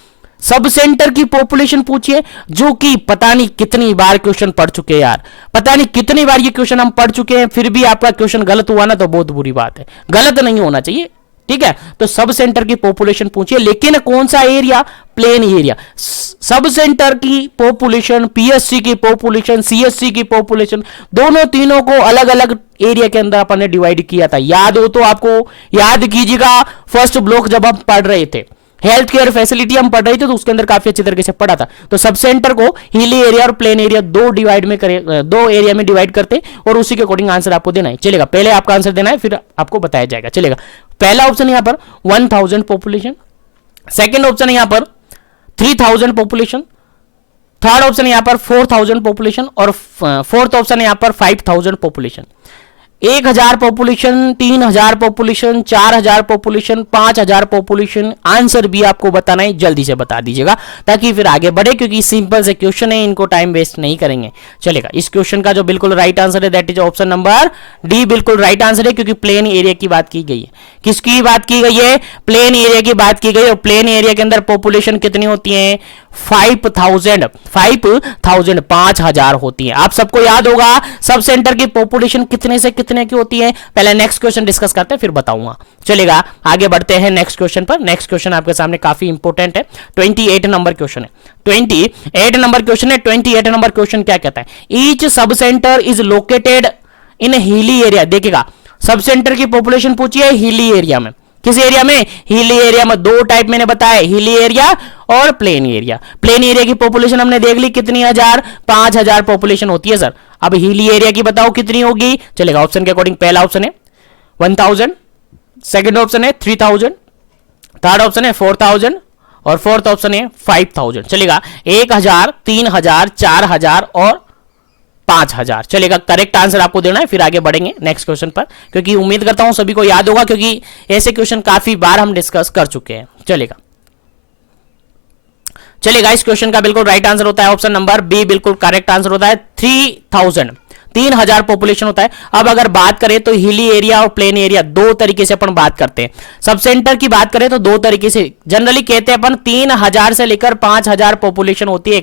सब सेंटर की पॉपुलेशन पूछिए, जो कि पता नहीं कितनी बार क्वेश्चन पढ़ चुके हैं यार, पता नहीं कितनी बार ये क्वेश्चन हम पढ़ चुके हैं, फिर भी आपका क्वेश्चन गलत हुआ ना तो बहुत बुरी बात है, गलत नहीं होना चाहिए, ठीक है। तो सब सेंटर की पॉपुलेशन पूछिए, लेकिन कौन सा area, plain area. Sub centre की पॉपुलेशन, पीएससी की पॉपुलेशन, सीएससी की पॉपुलेशन, दोनों तीनों को अलग अलग एरिया के अंदर अपन ने डिवाइड किया था। याद हो तो आपको याद कीजिएगा, फर्स्ट ब्लॉक जब हम पढ़ रहे थे, हेल्थ केयर फैसिलिटी हम पढ़ रहे थे तो उसके अंदर काफी अच्छी तरीके से पढ़ा था। तो सब सेंटर को हिली एरिया और प्लेन एरिया दो एरिया में डिवाइड करते और उसी के अकॉर्डिंग आंसर आपको देना है। चलेगा, पहले आपका आंसर देना है फिर आपको बताया जाएगा। चलेगा, पहला ऑप्शन यहां पर 1000 पॉपुलेशन, सेकेंड ऑप्शन यहां पर 3000 पॉपुलेशन, थर्ड ऑप्शन यहां पर 4000 पॉपुलेशन और फोर्थ ऑप्शन यहां पर 5000 population. 1000 population, 3000 population, 4000 population, 5000 population. Answer भी आपको बताना है, जल्दी से बता दीजिएगा ताकि फिर आगे बढ़े, क्योंकि सिंपल से क्वेश्चन है, इनको टाइम वेस्ट नहीं करेंगे। चलेगा, इस क्वेश्चन का जो बिल्कुल राइट आंसर है that is option number D, बिल्कुल राइट आंसर है, क्योंकि प्लेन एरिया की बात की गई है। किसकी बात की गई है, प्लेन एरिया की बात की गई है। और प्लेन एरिया के अंदर पॉपुलेशन कितनी होती है, 5000 5000 होती है। आप सबको याद होगा सब सेंटर की पॉपुलेशन कितने से कितने की होती है। पहले नेक्स्ट क्वेश्चन डिस्कस करते हैं फिर बताऊंगा। चलेगा, आगे बढ़ते हैं नेक्स्ट क्वेश्चन पर। नेक्स्ट क्वेश्चन आपके सामने काफी इंपॉर्टेंट है, 28 नंबर क्वेश्चन है। 28 नंबर क्वेश्चन है। 28 नंबर क्वेश्चन क्या कहता है, each sub centre is located in hilly area. देखिएगा, सब सेंटर की पॉपुलेशन पूछिए हिली एरिया में। किस एरिया में, हिली एरिया में। दो टाइप मैंने बताया, हिली एरिया और प्लेन एरिया। प्लेन एरिया की पॉपुलेशन हमने देख ली कितनी, 5000 पॉपुलेशन होती है सर। अब हिली एरिया की बताओ कितनी होगी। चलेगा, ऑप्शन के अकॉर्डिंग पहला ऑप्शन है 1000, सेकंड ऑप्शन है 3000, थर्ड ऑप्शन है 4000 और फोर्थ ऑप्शन है 5000। चलेगा, 1000, 3000, 4000 और 5000। चलेगा, करेक्ट आंसर आपको देना है, फिर आगे बढ़ेंगे नेक्स्ट क्वेश्चन पर, क्योंकि उम्मीद करता हूं सभी को याद होगा, क्योंकि ऐसे क्वेश्चन काफी बार हम डिस्कस कर चुके हैं। चलेगा, इस क्वेश्चन का बिल्कुल राइट आंसर होता है ऑप्शन नंबर बी, बिल्कुल करेक्ट आंसर होता है 3000 पॉपुलेशन होता है। अब अगर बात करें तो हिली एरिया और प्लेन एरिया दो तरीके से अपन बात करते हैं। सब सेंटर की बात करें तो दो तरीके से जनरली कहते हैं अपन, 3000 से लेकर 5000 पॉपुलेशन होती है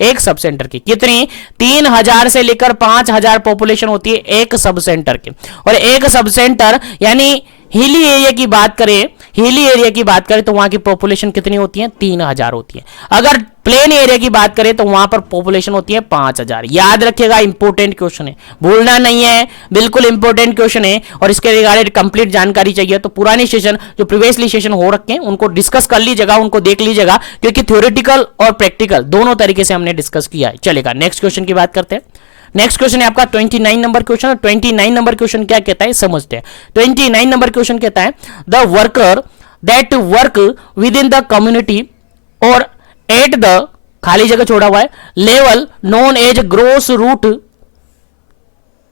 एक सब सेंटर की। कितनी, 3000 से लेकर 5000 पॉपुलेशन होती है एक सब सेंटर की। और एक सब सेंटर यानी हिली एरिया की बात करें, हिली एरिया की बात करें तो वहां की पॉपुलेशन कितनी होती है? 3000 होती है। अगर प्लेन एरिया की बात करें तो वहां पर पॉपुलेशन होती है 5000। याद रखिएगा, इंपॉर्टेंट क्वेश्चन है, भूलना नहीं है, बिल्कुल इंपॉर्टेंट क्वेश्चन है। और इसके रिगार्डेड कंप्लीट जानकारी चाहिए तो पुराने सेशन जो प्रीवियसली सेशन हो रखे हैं उनको डिस्कस कर लीजिएगा, उनको देख लीजिएगा, क्योंकि थ्योरेटिकल और प्रैक्टिकल दोनों तरीके से हमने डिस्कस किया है। चलेगा, नेक्स्ट क्वेश्चन की बात करते हैं। नेक्स्ट क्वेश्चन है आपका 29 नंबर क्वेश्चन। 29 नंबर क्वेश्चन क्या कहता है समझते हैं। 29 नंबर क्वेश्चन कहता है the worker that work with in the community और एट द, खाली जगह छोड़ा हुआ है, level known as gross root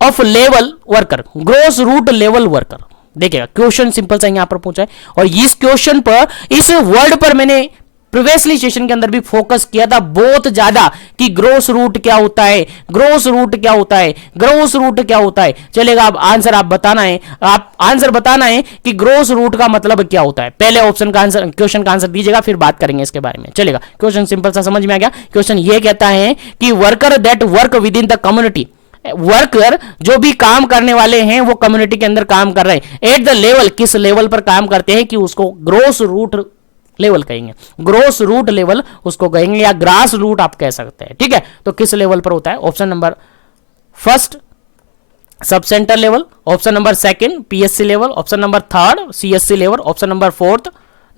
of level worker, gross root level worker. देखिएगा क्वेश्चन सिंपल सा यहां पर पूछा है और इस क्वेश्चन पर, इस वर्ड पर मैंने प्रीवियसली सेशन के अंदर भी फोकस किया था बहुत ज्यादा कि ग्रोस रूट क्या होता है, ग्रोस रूट क्या होता है, ग्रोस रूट क्या होता है। चलेगा, अब आंसर आप बताना है, आप आंसर बताना है कि ग्रोस रूट का मतलब क्या होता है। पहले ऑप्शन का आंसर, क्वेश्चन का आंसर दीजिएगा, फिर बात करेंगे इसके बारे में। चलेगा, क्वेश्चन सिंपल सा समझ में आ गया। क्वेश्चन ये कहता है कि worker that work with in the community, worker जो भी काम करने वाले हैं वो कम्युनिटी के अंदर काम कर रहे हैं, एट द लेवल, किस लेवल पर काम करते हैं कि उसको ग्रोस रूट लेवल कहेंगे, ग्रोस रूट लेवल उसको कहेंगे, या ग्रास रूट आप कह सकते हैं। ठीक है, तो किस लेवल पर होता है? Option number first sub centre level, option number second PSC level, option number third CSC level, option number fourth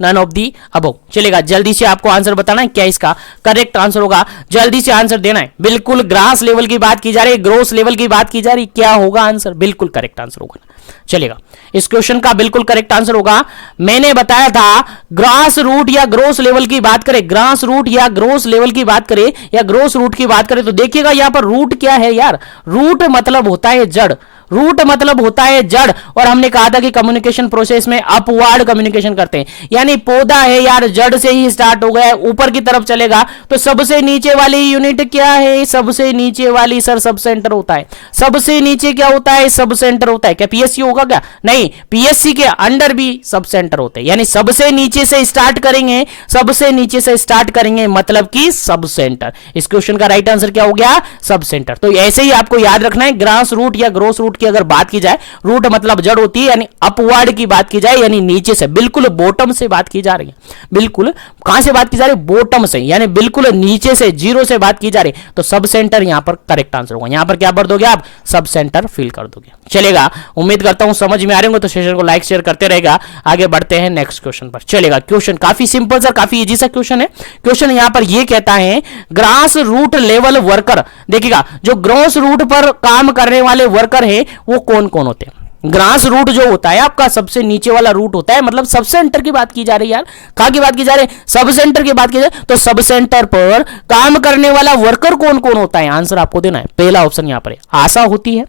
none of the above. चलेगा, जल्दी से आपको आंसर बताना है क्या इसका करेक्ट आंसर होगा, जल्दी से आंसर देना है। बिल्कुल ग्रास लेवल की बात की जा रही है, ग्रोस लेवल की बात की जा रही, क्या होगा आंसर? बिल्कुल करेक्ट आंसर होगा। चलेगा, इस क्वेश्चन का बिल्कुल करेक्ट आंसर होगा, मैंने बताया था ग्रास रूट या ग्रोस लेवल की बात करें, ग्रास रूट या ग्रोस लेवल की बात करें या ग्रोस रूट की बात करें तो देखिएगा यहां पर रूट क्या है यार, रूट मतलब होता है जड़, रूट मतलब होता है जड़। और हमने कहा था कि कम्युनिकेशन प्रोसेस में अपवार्ड कम्युनिकेशन करते हैं, यानी पौधा है यार, जड़ से ही स्टार्ट हो गया, ऊपर की तरफ चलेगा तो सबसे नीचे वाली यूनिट क्या है? सबसे नीचे वाली सर सब सेंटर होता है। सबसे नीचे क्या होता है? सब सेंटर होता है। क्या पीएससी होगा क्या? नहीं, पीएससी के अंडर भी सब सेंटर होते हैं, यानी सबसे नीचे से स्टार्ट करेंगे, सबसे नीचे से स्टार्ट करेंगे मतलब कि सब सेंटर। इस क्वेश्चन का राइट आंसर क्या हो गया? Sub centre. तो ऐसे ही आपको याद रखना है, ग्रास रूट या ग्रोस रूट की अगर बात की जाए, रूट मतलब जड़ होती है, यानी अपवर्ड की बात की जाए यानी नीचे से, बिल्कुल बॉटम से बात की जा रही है, बिल्कुल कहां से बात की जा रही है? बॉटम से, यानी बिल्कुल नीचे से, जीरो से बात की जा रही है, तो सब सेंटर यहां पर करेक्ट आंसर होगा। यहां पर क्या भर दोगे आप? सब सेंटर फिल कर दोगे। चलेगा, उम्मीद करता हूं समझ में आ रहे होंगे, तो सेशन को लाइक शेयर करते रहेगा। आगे बढ़ते हैं नेक्स्ट क्वेश्चन पर। चलेगा, क्वेश्चन काफी सिंपल सा, काफी इजी सा क्वेश्चन है। क्वेश्चन यहां पर यह कहता है ग्रास रूट लेवल वर्कर, देखिएगा जो ग्रास रूट पर काम करने वाले वर्कर है वो कौन कौन होते हैं? ग्रास रूट जो होता है आपका सबसे नीचे वाला रूट होता है, मतलब सब सेंटर की बात की जा रही है यार, कहां की बात की जा रही है? सब सेंटर की बात की जाए तो सब सेंटर पर काम करने वाला वर्कर कौन कौन होता है? आंसर आपको देना है। पहला ऑप्शन यहां पर है आशा होती है,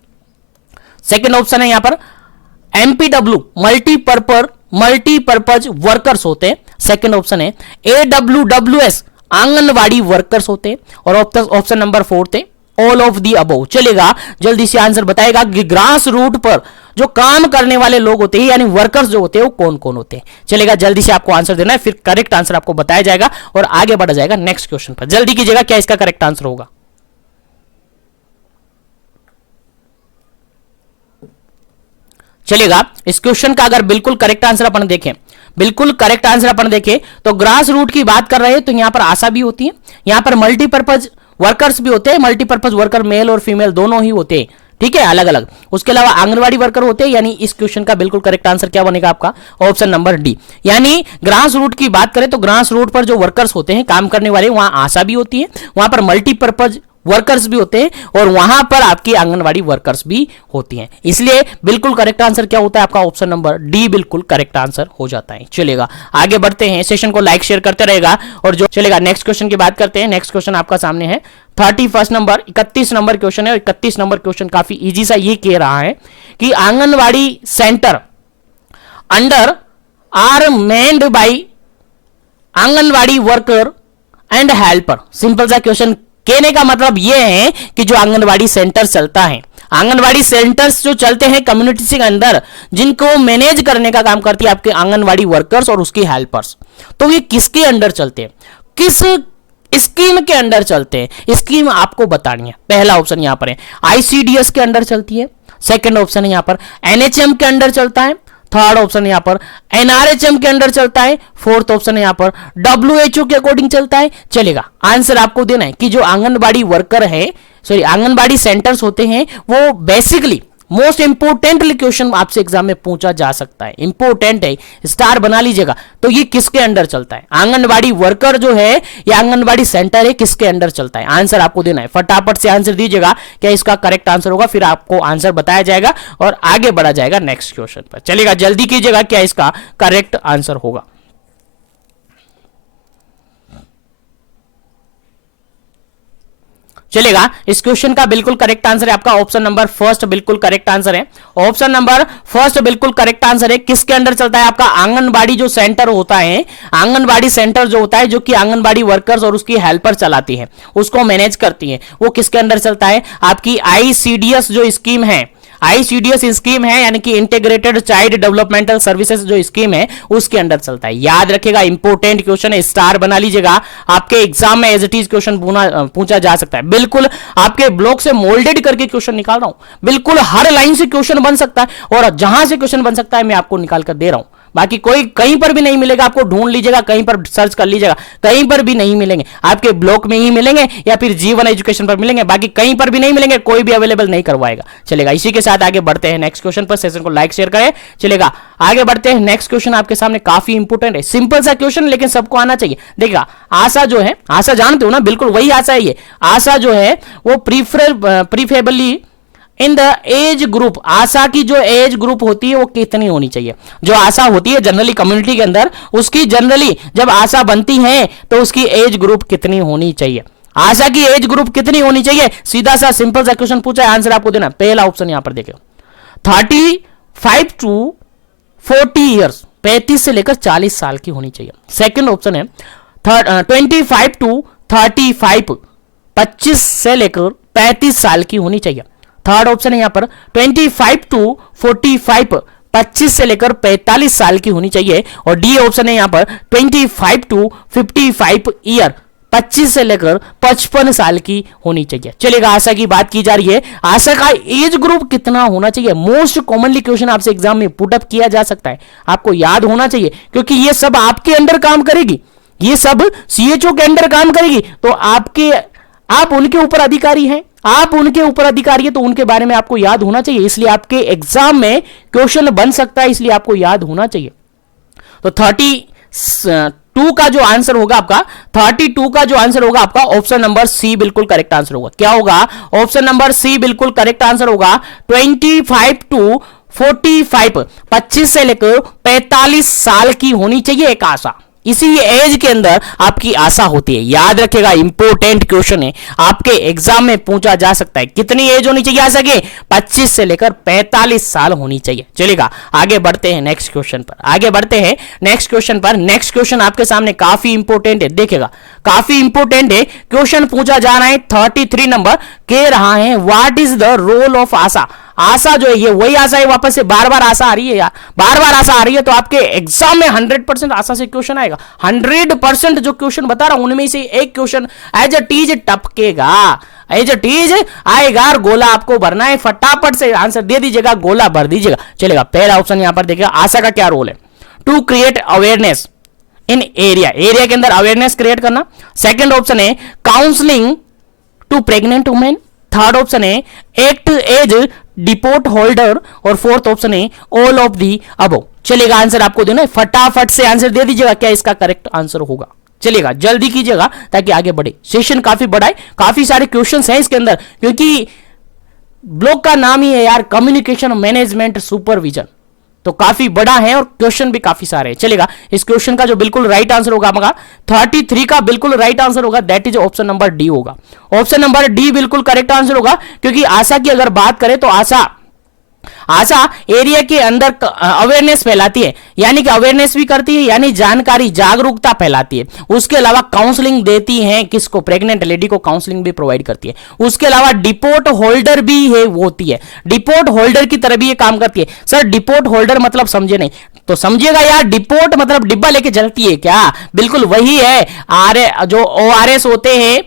सेकंड ऑप्शन है यहां पर एमपीडब्ल्यू मल्टीपर्पज वर्कर्स होते हैं, सेकंड ऑप्शन है एडब्ल्यूडब्ल्यूएस आंगनवाड़ी वर्कर्स होते हैं, और ऑप्शन नंबर फोर्थ है ऑल ऑफ दी अबव। चलेगा, जल्दी से आंसर बताएगा कि ग्रास रूट पर जो काम करने वाले लोग होते हैं यानी वर्कर्स जो होते हैं वो कौन कौन होते हैं। चलेगा, जल्दी से आपको आंसर देना है, फिर करेक्ट आंसर आपको बताया जाएगा और आगे बढ़ा जाएगा नेक्स्ट क्वेश्चन पर। जल्दी कीजिएगा, क्या इसका करेक्ट आंसर होगा? चलेगा, इस क्वेश्चन का अगर बिल्कुल करेक्ट आंसर अपन देखें, बिल्कुल करेक्ट आंसर अपन देखें तो ग्रास रूट की बात कर रहे हैं तो यहां पर आशा भी होती है, यहां पर मल्टीपर्पज वर्कर्स भी होते हैं, मल्टीपर्पज वर्कर मेल और फीमेल दोनों ही होते हैं, ठीक है, अलग अलग। उसके अलावा आंगनवाड़ी वर्कर होते हैं, यानी इस क्वेश्चन का बिल्कुल करेक्ट आंसर क्या बनेगा आपका? Option number D. यानी ग्रास रूट की बात करें तो ग्रास रूट पर जो वर्कर्स होते हैं काम करने वाले, वहां आशा भी होती है, वहां पर मल्टीपर्पज वर्कर्स भी होते हैं और वहां पर आपकी आंगनवाड़ी वर्कर्स भी होती हैं। इसलिए बिल्कुल करेक्ट आंसर क्या होता है आपका? ऑप्शन नंबर डी बिल्कुल करेक्ट आंसर हो जाता है। चलेगा, आगे बढ़ते हैं, सेशन को लाइक शेयर करते रहेगा और जो चलेगा नेक्स्ट क्वेश्चन की बात करते हैं। नेक्स्ट क्वेश्चन आपका सामने है 31 नंबर 31 नंबर क्वेश्चन है। 31 नंबर क्वेश्चन काफी इजी सा ये कह रहा है कि anganwadi centre under are manned by anganwadi worker and helper. Simple सा क्वेश्चन, कहने का मतलब यह है कि जो आंगनवाड़ी सेंटर चलता है, आंगनवाड़ी सेंटर्स जो चलते हैं कम्युनिटी के अंदर, जिनको मैनेज करने का काम करती है आपके आंगनवाड़ी वर्कर्स और उसकी हेल्पर्स, तो ये किसके अंडर चलते हैं, किस स्कीम के अंडर चलते हैं? स्कीम आपको बतानी है। पहला ऑप्शन यहां पर है आईसीडीएस के अंडर चलती है, सेकंड ऑप्शन है यहां पर एनएचएम के अंडर चलता है, थर्ड ऑप्शन यहां पर एनआरएचएम के अंडर चलता है, फोर्थ ऑप्शन यहां पर डब्ल्यूएचओ के अकॉर्डिंग चलता है। चलेगा, आंसर आपको देना है कि जो आंगनबाड़ी वर्कर है, सॉरी आंगनबाड़ी सेंटर्स होते हैं, वो बेसिकली मोस्ट इंपोर्टेंटली क्वेश्चन आपसे एग्जाम में पूछा जा सकता है, इंपोर्टेंट है, स्टार बना लीजिएगा। तो ये किसके अंडर चलता है? आंगनबाड़ी वर्कर जो है या आंगनबाड़ी सेंटर है, किसके अंडर चलता है? आंसर आपको देना है, फटाफट से आंसर दीजिएगा क्या इसका करेक्ट आंसर होगा, फिर आपको आंसर बताया जाएगा और आगे बढ़ा जाएगा नेक्स्ट क्वेश्चन पर। चलेगा, जल्दी कीजिएगा क्या इसका करेक्ट आंसर होगा। चलेगा, इस क्वेश्चन का बिल्कुल करेक्ट आंसर है आपका ऑप्शन नंबर फर्स्ट, बिल्कुल करेक्ट आंसर है। ऑप्शन नंबर फर्स्ट बिल्कुल करेक्ट आंसर है। किसके अंडर चलता है? आपका आंगनबाड़ी जो सेंटर होता है, आंगनबाड़ी सेंटर जो होता है, जो कि आंगनबाड़ी वर्कर्स और उसकी हेल्पर चलाती है, उसको मैनेज करती है, वो किसके अंडर चलता है? आपकी आईसीडीएस जो स्कीम है, आईसीडीएस स्कीम है, यानी कि इंटीग्रेटेड चाइल्ड डेवलपमेंटल सर्विसेज जो स्कीम है, उसके अंडर चलता है। याद रखिएगा, इंपोर्टेंट क्वेश्चन है, स्टार बना लीजिएगा। आपके एग्जाम में एज इट इज क्वेश्चन पूछा जा सकता है। बिल्कुल आपके ब्लॉक से मोल्डेड करके क्वेश्चन निकाल रहा हूं, बिल्कुल हर लाइन से क्वेश्चन बन सकता है और जहां से क्वेश्चन बन सकता है मैं आपको निकाल कर दे रहा हूं। बाकी कोई कहीं पर भी नहीं मिलेगा, आपको ढूंढ लीजिएगा, कहीं पर सर्च कर लीजिएगा, कहीं पर भी नहीं मिलेंगे। आपके ब्लॉक में ही मिलेंगे या फिर जीवन एजुकेशन पर मिलेंगे, बाकी कहीं पर भी नहीं मिलेंगे, कोई भी अवेलेबल नहीं करवाएगा। चलेगा, इसी के साथ आगे बढ़ते हैं नेक्स्ट क्वेश्चन पर। सेशन को लाइक शेयर करें। चलेगा, आगे बढ़ते हैं। नेक्स्ट क्वेश्चन आपके सामने काफी इंपोर्टेंट है, सिंपल सा क्वेश्चन लेकिन सबको आना चाहिए। देखिएगा, आशा जो है, आशा जानते हो ना, बिल्कुल वही आशा है ये। आशा जो है वो preferably in the age group, ASHA की जो एज ग्रुप होती है वो कितनी होनी चाहिए? जो आशा होती है जनरली कम्युनिटी के अंदर, उसकी जनरली जब आशा बनती है तो उसकी एज ग्रुप कितनी होनी चाहिए? आशा की एज ग्रुप कितनी होनी चाहिए? सीधा सा सिंपल सा क्वेश्चन पूछा है, आंसर आपको देना। पहला ऑप्शन यहां पर देखिए, 35 टू 40 ईयर्स, 35 से लेकर 40 साल की होनी चाहिए। सेकेंड ऑप्शन है 25 टू 35, 25 से लेकर 35 साल की होनी चाहिए। थर्ड ऑप्शन है यहां पर 25 टू 45, 25 से लेकर 45 साल की होनी चाहिए। और डी ऑप्शन है यहां पर 25 टू 55 ईयर, 25 से लेकर 55 साल की होनी चाहिए। चलेगा, आशा की बात की जा रही है, आशा का एज ग्रुप कितना होना चाहिए? मोस्ट कॉमनली क्वेश्चन आपसे एग्जाम में पुटअप किया जा सकता है, आपको याद होना चाहिए, क्योंकि ये सब आपके अंडर काम करेगी, ये सब सीएचओ के अंडर काम करेगी। तो आप उनके ऊपर अधिकारी हैं, आप उनके ऊपर अधिकारी है, तो उनके बारे में आपको याद होना चाहिए, इसलिए आपके एग्जाम में क्वेश्चन बन सकता है, इसलिए आपको याद होना चाहिए। तो 32 का जो आंसर होगा आपका, 32 का जो आंसर होगा आपका ऑप्शन नंबर सी बिल्कुल करेक्ट आंसर होगा। क्या होगा? ऑप्शन नंबर सी बिल्कुल करेक्ट आंसर होगा। 25 टू 45, 25 से लेकर 45 साल की होनी चाहिए एक आशा, इसी एज के अंदर आपकी आशा होती है। याद रखिएगा, इंपोर्टेंट क्वेश्चन है, आपके एग्जाम में पूछा जा सकता है। कितनी एज होनी चाहिए आशा की? 25 से लेकर 45 साल होनी चाहिए। चलेगा, आगे बढ़ते हैं नेक्स्ट क्वेश्चन पर, आगे बढ़ते हैं नेक्स्ट क्वेश्चन पर। नेक्स्ट क्वेश्चन आपके सामने काफी इंपोर्टेंट है, देखिएगा काफी इंपोर्टेंट है। क्वेश्चन पूछा जा रहा है 33 नंबर, कह रहा है what is the role of ASHA. ASHA जो है ये वही आशा है, वापस से बार बार आशा आ रही है यार, बार बार आशा आ रही है, तो आपके एग्जाम में 100% आशा से क्वेश्चन आएगा। 100% जो क्वेश्चन बता रहा हूं उनमें से एक क्वेश्चन एज इट इज टपकेगा, एज इट इज आएगा और गोला आपको भरना है। फटाफट से आंसर दे दीजिएगा, गोला भर दीजिएगा। चलेगा, पहला ऑप्शन यहां पर देखिएगा, आशा का क्या रोल है? To create awareness in area, area के अंदर अवेयरनेस क्रिएट करना। सेकेंड ऑप्शन है counselling to pregnant women. Third option है एक्ट एज डिपोट होल्डर। और फोर्थ ऑप्शन है ऑल ऑफ दी अबव। चलेगा, आंसर आपको देना है, फटाफट से आंसर दे दीजिएगा क्या इसका करेक्ट आंसर होगा। चलेगा, जल्दी कीजिएगा ताकि आगे बढ़े। सेशन काफी बड़ा है, काफी सारे क्वेश्चंस हैं इसके अंदर, क्योंकि ब्लॉक का नाम ही है यार कम्युनिकेशन मैनेजमेंट सुपरविजन, तो काफी बड़ा है और क्वेश्चन भी काफी सारे हैं। चलेगा, इस क्वेश्चन का जो बिल्कुल राइट आंसर होगा आपका 33 का बिल्कुल राइट आंसर होगा, that is option number D होगा। ऑप्शन नंबर डी बिल्कुल करेक्ट आंसर होगा, क्योंकि आशा की अगर बात करें तो आशा एरिया के अंदर अवेयरनेस फैलाती है, यानी कि अवेयरनेस भी करती है, यानी जानकारी जागरूकता फैलाती है। उसके अलावा काउंसलिंग देती है, किसको? प्रेग्नेंट लेडी को काउंसलिंग भी प्रोवाइड करती है। उसके अलावा डिपोट होल्डर भी है, वो होती है, डिपोट होल्डर की तरह भी ये काम करती है। सर डिपोट होल्डर मतलब समझे नहीं, तो समझिएगा यार, डिपोट मतलब डिब्बा लेके जलती है क्या? बिल्कुल वही है। जो ORS होते हैं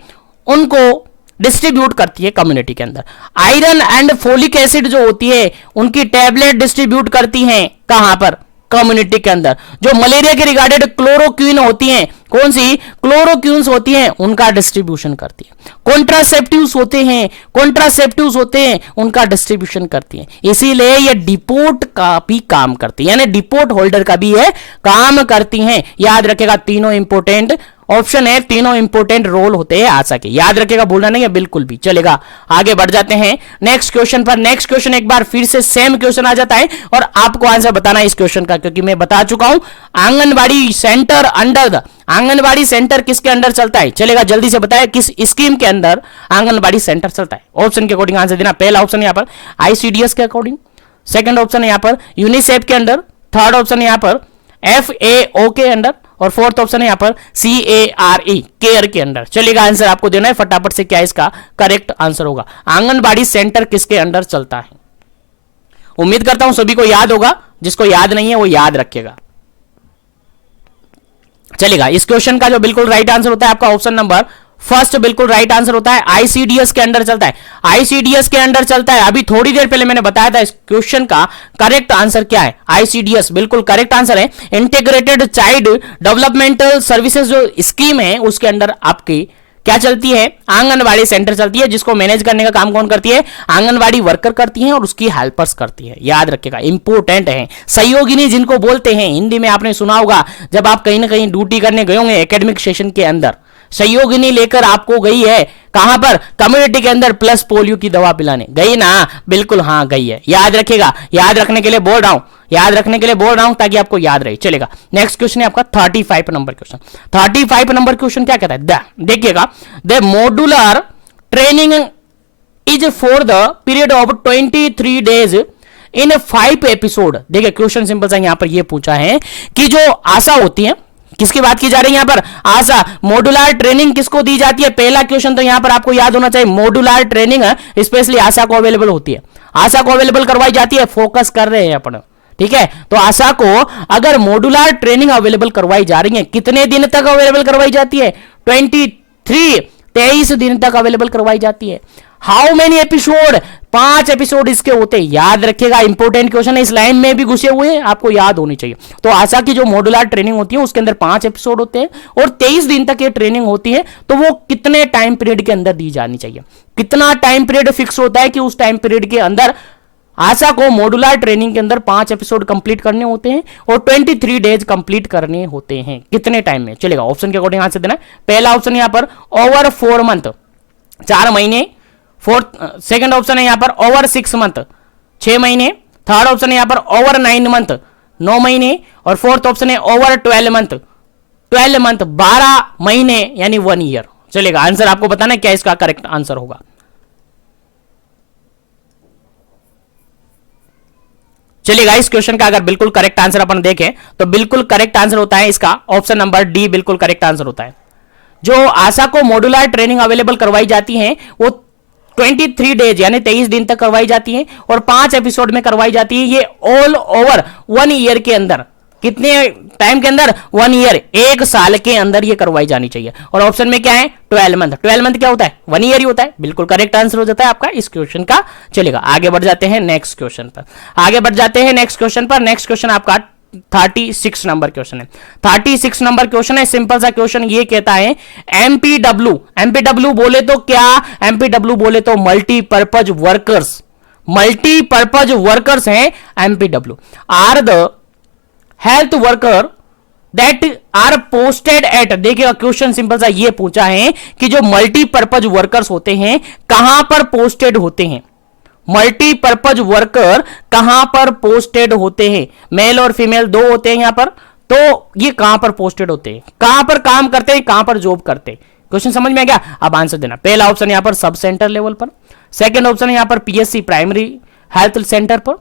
उनको डिस्ट्रीब्यूट करती है कम्युनिटी के अंदर। आयरन एंड फोलिक एसिड जो होती है उनकी टैबलेट डिस्ट्रीब्यूट करती हैं कहां पर, कम्युनिटी के अंदर। जो मलेरिया के रिगार्डेड क्लोरोक्विन होती हैं, कौन सी क्लोरोक्विन्स होती हैं, उनका डिस्ट्रीब्यूशन करती है। कॉन्ट्रासेप्टिव्स होते हैं उनका डिस्ट्रीब्यूशन करती है। इसीलिए ये डिपोट का भी काम करती है, यानी डिपोट होल्डर का भी ये काम करती हैं। याद रखेगा तीनों इंपोर्टेंट ऑप्शन है, तीनों इंपोर्टेंट रोल होते हैं आशा के, याद रखेगा, भूलना नहीं है बिल्कुल भी। चलेगा आगे बढ़ जाते हैं नेक्स्ट क्वेश्चन पर। नेक्स्ट क्वेश्चन एक बार फिर से सेम क्वेश्चन आ जाता है और आपको आंसर बताना है इस क्वेश्चन का, क्योंकि मैं बता चुका हूं anganwadi centre under the, anganwadi centre किसके अंडर चलता है, चलेगा जल्दी से बताए किस स्कीम के अंदर आंगनबाड़ी सेंटर चलता है। ऑप्शन के अकॉर्डिंग आंसर देना। पहला ऑप्शन यहां पर आईसीडीएस के अकॉर्डिंग, सेकंड ऑप्शन है यहां पर यूनिसेफ के अंडर, थर्ड ऑप्शन है यहां पर FAO के अंडर और फोर्थ ऑप्शन है यहां पर CARE केयर के अंडर। चलिएगा आंसर आपको देना है फटाफट से, क्या इसका करेक्ट आंसर होगा। आंगनबाड़ी सेंटर किसके अंडर चलता है? उम्मीद करता हूं सभी को याद होगा, जिसको याद नहीं है वो याद रखिएगा। चलेगा इस क्वेश्चन का जो बिल्कुल राइट आंसर होता है आपका ऑप्शन नंबर फर्स्ट बिल्कुल राइट आंसर होता है। आईसीडीएस के अंडर चलता है, आईसीडीएस के अंडर चलता है। अभी थोड़ी देर पहले मैंने बताया था इस क्वेश्चन का करेक्ट आंसर क्या है। आईसीडीएस बिल्कुल करेक्ट आंसर है। इंटीग्रेटेड चाइल्ड डेवलपमेंटल सर्विसेज जो स्कीम है उसके अंदर आपकी क्या चलती है, आंगनबाड़ी सेंटर चलती है, जिसको मैनेज करने का काम कौन करती है, आंगनबाड़ी वर्कर करती हैं और उसकी हेल्पर्स करती है। याद रखिएगा इंपॉर्टेंट है। सहयोगिनी जिनको बोलते हैं, हिंदी में आपने सुना होगा जब आप कहीं ना कहीं ड्यूटी करने गए होंगे एकेडमिक सेशन के अंदर, सहयोगिनी लेकर आपको गई है कहां पर, कम्युनिटी के अंदर प्लस पोलियो की दवा पिलाने गई ना, बिल्कुल हाँ गई है। याद रखेगा, याद रखने के लिए बोल रहा हूं, याद रखने के लिए बोल रहा हूं ताकि आपको याद रहे। चलेगा नेक्स्ट क्वेश्चन है आपका 35 नंबर क्वेश्चन। 35 नंबर क्वेश्चन क्या कहता है, देखिएगा, the modular training is for the period of 23 days in 5 episode. देखिए क्वेश्चन सिंपल सा यहां पर यह पूछा है कि जो आशा होती है, किसकी बात की जा रही है यहां पर, आशा। मॉड्यूलर ट्रेनिंग किसको दी जाती है, पहला क्वेश्चन तो यहां पर आपको याद होना चाहिए। मॉड्यूलर ट्रेनिंग स्पेशली आशा को अवेलेबल होती है, आशा को अवेलेबल करवाई जाती है। फोकस कर रहे हैं अपन, ठीक है। तो आशा को अगर मॉड्यूलर ट्रेनिंग अवेलेबल करवाई जा रही है, कितने दिन तक अवेलेबल करवाई जाती है, 23 दिन तक अवेलेबल करवाई जाती है। हाउ मेनी एपिसोड, 5 एपिसोड इसके होते हैं। याद रखिएगा इंपॉर्टेंट क्वेश्चन है, इस लाइन में भी घुसे हुए हैं, आपको याद होनी चाहिए। तो आशा की जो मॉड्यूलर ट्रेनिंग होती है उसके अंदर 5 एपिसोड होते हैं और 23 दिन तक ये ट्रेनिंग होती है। तो वो कितने टाइम पीरियड के अंदर दी जानी चाहिए, कितना टाइम पीरियड फिक्स होता है कि उस टाइम पीरियड के अंदर आशा को मॉड्यूलर ट्रेनिंग के अंदर 5 एपिसोड कंप्लीट करने होते हैं और 23 डेज कंप्लीट करने होते हैं, कितने टाइम में। चलेगा ऑप्शन के अकॉर्डिंग आंसर देना है। पहला ऑप्शन यहां पर ओवर 4 मंथ, 4 महीने। सेकंड ऑप्शन है यहां पर ओवर 6 मंथ, 6 महीने। थर्ड ऑप्शन है यहां पर ओवर 9 मंथ, 9 महीने। और फोर्थ ऑप्शन है ओवर 12 मंथ, 12 मंथ, 12 महीने यानी 1 ईयर। चलेगा आंसर आपको बताना है क्या इसका करेक्ट आंसर होगा। चलिएगा इस क्वेश्चन का अगर बिल्कुल करेक्ट आंसर अपन देखें तो बिल्कुल करेक्ट आंसर होता है इसका ऑप्शन नंबर डी, बिल्कुल करेक्ट आंसर होता है। जो आशा को मॉड्यूलर ट्रेनिंग अवेलेबल करवाई जाती है वो 23 डेज यानी 23 दिन तक करवाई जाती है और 5 एपिसोड में करवाई जाती है। ये ऑल ओवर 1 ईयर के अंदर, कितने टाइम के अंदर, 1 ईयर, 1 साल के अंदर ये करवाई जानी चाहिए। और ऑप्शन में क्या है 12 मंथ, 12 मंथ क्या होता है, 1 ईयर ही होता है। बिल्कुल करेक्ट आंसर हो जाता है आपका इस क्वेश्चन का। चलेगा आगे बढ़ जाते हैं नेक्स्ट क्वेश्चन पर, आगे बढ़ जाते हैं नेक्स्ट क्वेश्चन पर। नेक्स्ट क्वेश्चन आपका 36 नंबर क्वेश्चन है। 36 नंबर क्वेश्चन है, सिंपल सा क्वेश्चन ये कहता है एमपीडब्ल्यू, एमपीडब्ल्यू बोले तो क्या, एमपीडब्ल्यू बोले तो मल्टीपर्पज वर्कर्स, मल्टीपर्पज वर्कर्स हैं MPW. Are the health worker that are posted at, देखिएगा क्वेश्चन सिंपल सा ये पूछा है कि जो मल्टीपर्पज वर्कर्स होते हैं कहां पर पोस्टेड होते हैं, मल्टीपर्पज वर्कर कहां पर पोस्टेड होते हैं। मेल और फीमेल 2 होते हैं यहां पर, तो ये कहां पर पोस्टेड होते हैं, कहां पर काम करते हैं, कहां पर जॉब करते हैं। क्वेश्चन समझ में आ गया, अब आंसर देना। पहला ऑप्शन यहां पर सब सेंटर लेवल पर, सेकंड ऑप्शन यहां पर पीएससी प्राइमरी हेल्थ सेंटर पर,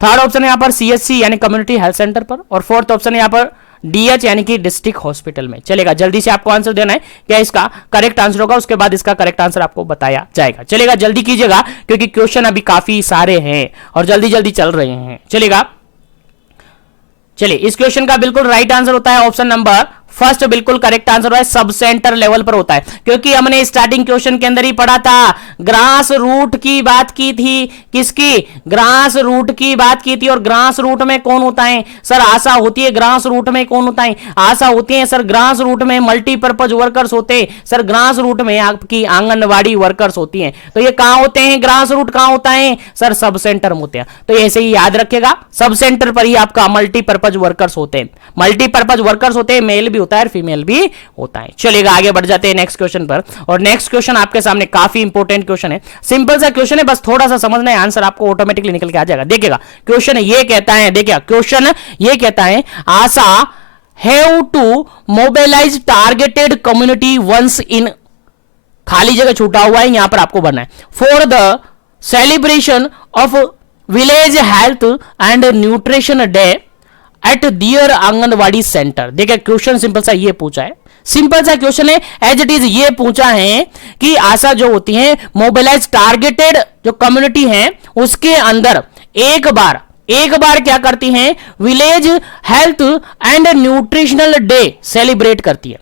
थर्ड ऑप्शन यहां पर सीएचसी यानी कम्युनिटी हेल्थ सेंटर पर, और फोर्थ ऑप्शन यहां पर डीएच यानी कि डिस्ट्रिक्ट हॉस्पिटल में। चलेगा जल्दी से आपको आंसर देना है क्या इसका करेक्ट आंसर होगा, उसके बाद इसका करेक्ट आंसर आपको बताया जाएगा। चलेगा जल्दी कीजिएगा क्योंकि क्वेश्चन अभी काफी सारे हैं और जल्दी जल्दी चल रहे हैं। चलेगा, चलिए इस क्वेश्चन का बिल्कुल राइट आंसर होता है ऑप्शन नंबर फर्स्ट बिल्कुल करेक्ट आंसर है, सब सेंटर लेवल पर होता है, क्योंकि हमने स्टार्टिंग क्वेश्चन के अंदर ही पढ़ा था, ग्रास रूट की बात की थी, किसकी, ग्रास रूट की बात की थी। और ग्रास रूट में कौन होता है सर, आशा होती है। ग्रास रूट में कौन होता है, आशा होती है सर। ग्रास रूट में मल्टीपर्पज वर्कर्स होते हैं सर, ग्रास रूट में आपकी आंगनवाड़ी वर्कर्स होती हैं। तो ये कहां होते हैं, ग्रास रूट कहां होता है सर, सब सेंटर में होते हैं। तो ऐसे ही याद रखेगा, सब सेंटर पर ही आपका मल्टीपर्पज वर्कर्स होते हैं। मल्टीपर्पज वर्कर्स होते हैं, मेल भी होता है और फीमेल भी होता है। चलिएगा आगे बढ़ जाते हैं नेक्स्ट क्वेश्चन पर। और नेक्स्ट क्वेश्चन आपके सामने काफी इंपॉर्टेंट क्वेश्चन है, सिंपल सा क्वेश्चन है, बस थोड़ा सा समझना है, आंसर आपको ऑटोमेटिकली निकल के आ जाएगा। देखिएगा क्वेश्चन ये कहता है, देखिए क्वेश्चन ये कहता है, ASHA have to mobilise targeted community once in, खाली जगह छूटा हुआ है, यहां पर आपको भरना है, for the celebration of village health and nutrition day at their anganwadi centre. देखिए क्वेश्चन सिंपल सा ये पूछा है, सिंपल सा क्वेश्चन है, एज इट इज ये पूछा है कि आशा जो होती है मोबिलाइज टारगेटेड जो कम्युनिटी है उसके अंदर एक बार क्या करती हैं, village health and nutritional day celebrate करती है।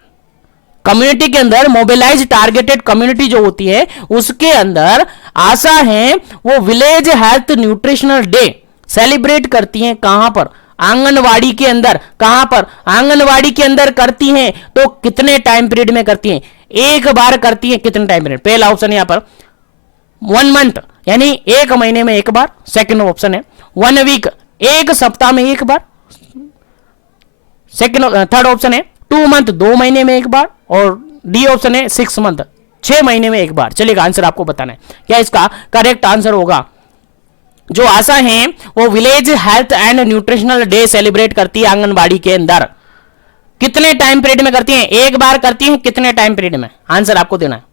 कम्युनिटी के अंदर मोबिलाइज टारगेटेड कम्युनिटी जो होती है उसके अंदर आशा है वो village health nutritional day celebrate करती हैं। कहां पर, आंगनवाड़ी के अंदर। कहां पर, आंगनवाड़ी के अंदर करती हैं। तो कितने टाइम पीरियड में करती हैं, एक बार करती हैं, कितने टाइम पीरियड, पहला ऑप्शन यहां पर 1 मंथ यानी एक महीने में एक बार, सेकंड ऑप्शन है 1 वीक एक सप्ताह में एक बार, थर्ड ऑप्शन है 2 मंथ 2 महीने में एक बार, और डी ऑप्शन है 6 मंथ 6 महीने में एक बार। चलिएगा आंसर आपको बताना है, क्या इसका करेक्ट आंसर होगा, जो आशा है वो village health and nutritional day celebrate करती है आंगनबाड़ी के अंदर, कितने टाइम पीरियड में करती हैं, एक बार करती हैं, कितने टाइम पीरियड में, आंसर आपको देना है।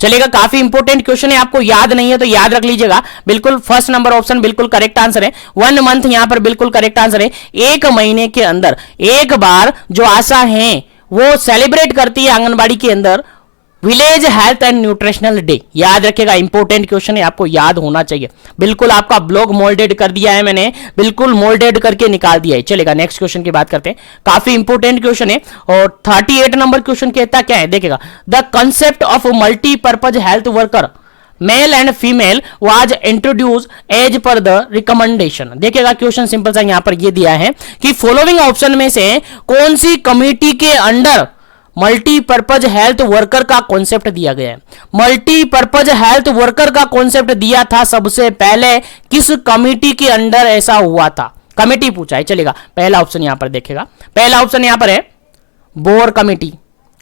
चलेगा, काफी इंपॉर्टेंट क्वेश्चन है, आपको याद नहीं है तो याद रख लीजिएगा, बिल्कुल फर्स्ट नंबर ऑप्शन बिल्कुल करेक्ट आंसर है, 1 मंथ यहां पर बिल्कुल करेक्ट आंसर है। एक महीने के अंदर एक बार जो आशा है वो सेलिब्रेट करती है आंगनबाड़ी के अंदर village health and nutritional day. याद रखिएगा, इंपॉर्टेंट क्वेश्चन है, आपको याद होना चाहिए। बिल्कुल आपका ब्लॉग मोल्डेड कर दिया है मैंने, बिल्कुल मोल्डेड करके निकाल दिया है। चलेगा नेक्स्ट क्वेश्चन की बात करते हैं, काफी इंपॉर्टेंट क्वेश्चन है। और 38 नंबर क्वेश्चन कहता क्या है, देखिएगा, the concept of multipurpose health worker male and female was introduce as per the recommendation. देखिएगा क्वेश्चन सिंपल सा यहां पर यह दिया है कि फॉलोइंग ऑप्शन में से कौन सी कमिटी के अंडर मल्टीपर्पज हेल्थ वर्कर का कॉन्सेप्ट दिया गया है। मल्टीपर्पज हेल्थ वर्कर का कॉन्सेप्ट दिया था सबसे पहले किस कमिटी के अंडर ऐसा हुआ था, कमिटी पूछा है। चलेगा पहला ऑप्शन यहां पर देखेगा, पहला ऑप्शन यहां पर है बोर कमिटी,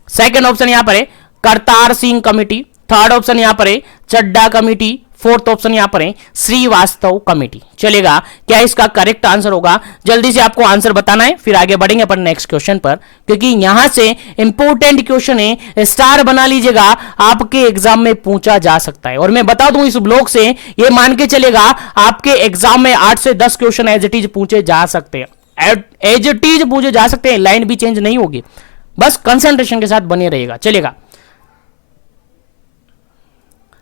सेकंड ऑप्शन यहां पर है Kartar Singh committee, third option यहां पर है चड्डा कमिटी, फोर्थ ऑप्शन यहां पर है श्रीवास्तव कमेटी। चलेगा, क्या इसका करेक्ट आंसर होगा, जल्दी से आपको आंसर बताना है, फिर आगे बढ़ेंगे अपन नेक्स्ट क्वेश्चन पर, क्योंकि यहां से इंपॉर्टेंट क्वेश्चन है, स्टार बना लीजिएगा, आपके एग्जाम में पूछा जा सकता है। और मैं बता दूं इस ब्लॉक से ये मान के चलेगा आपके एग्जाम में 8 से 10 क्वेश्चन एज इट इज पूछे जा सकते हैं, एज इट इज पूछे जा सकते हैं, लाइन भी चेंज नहीं होगी, बस कंसंट्रेशन के साथ बने रहेगा।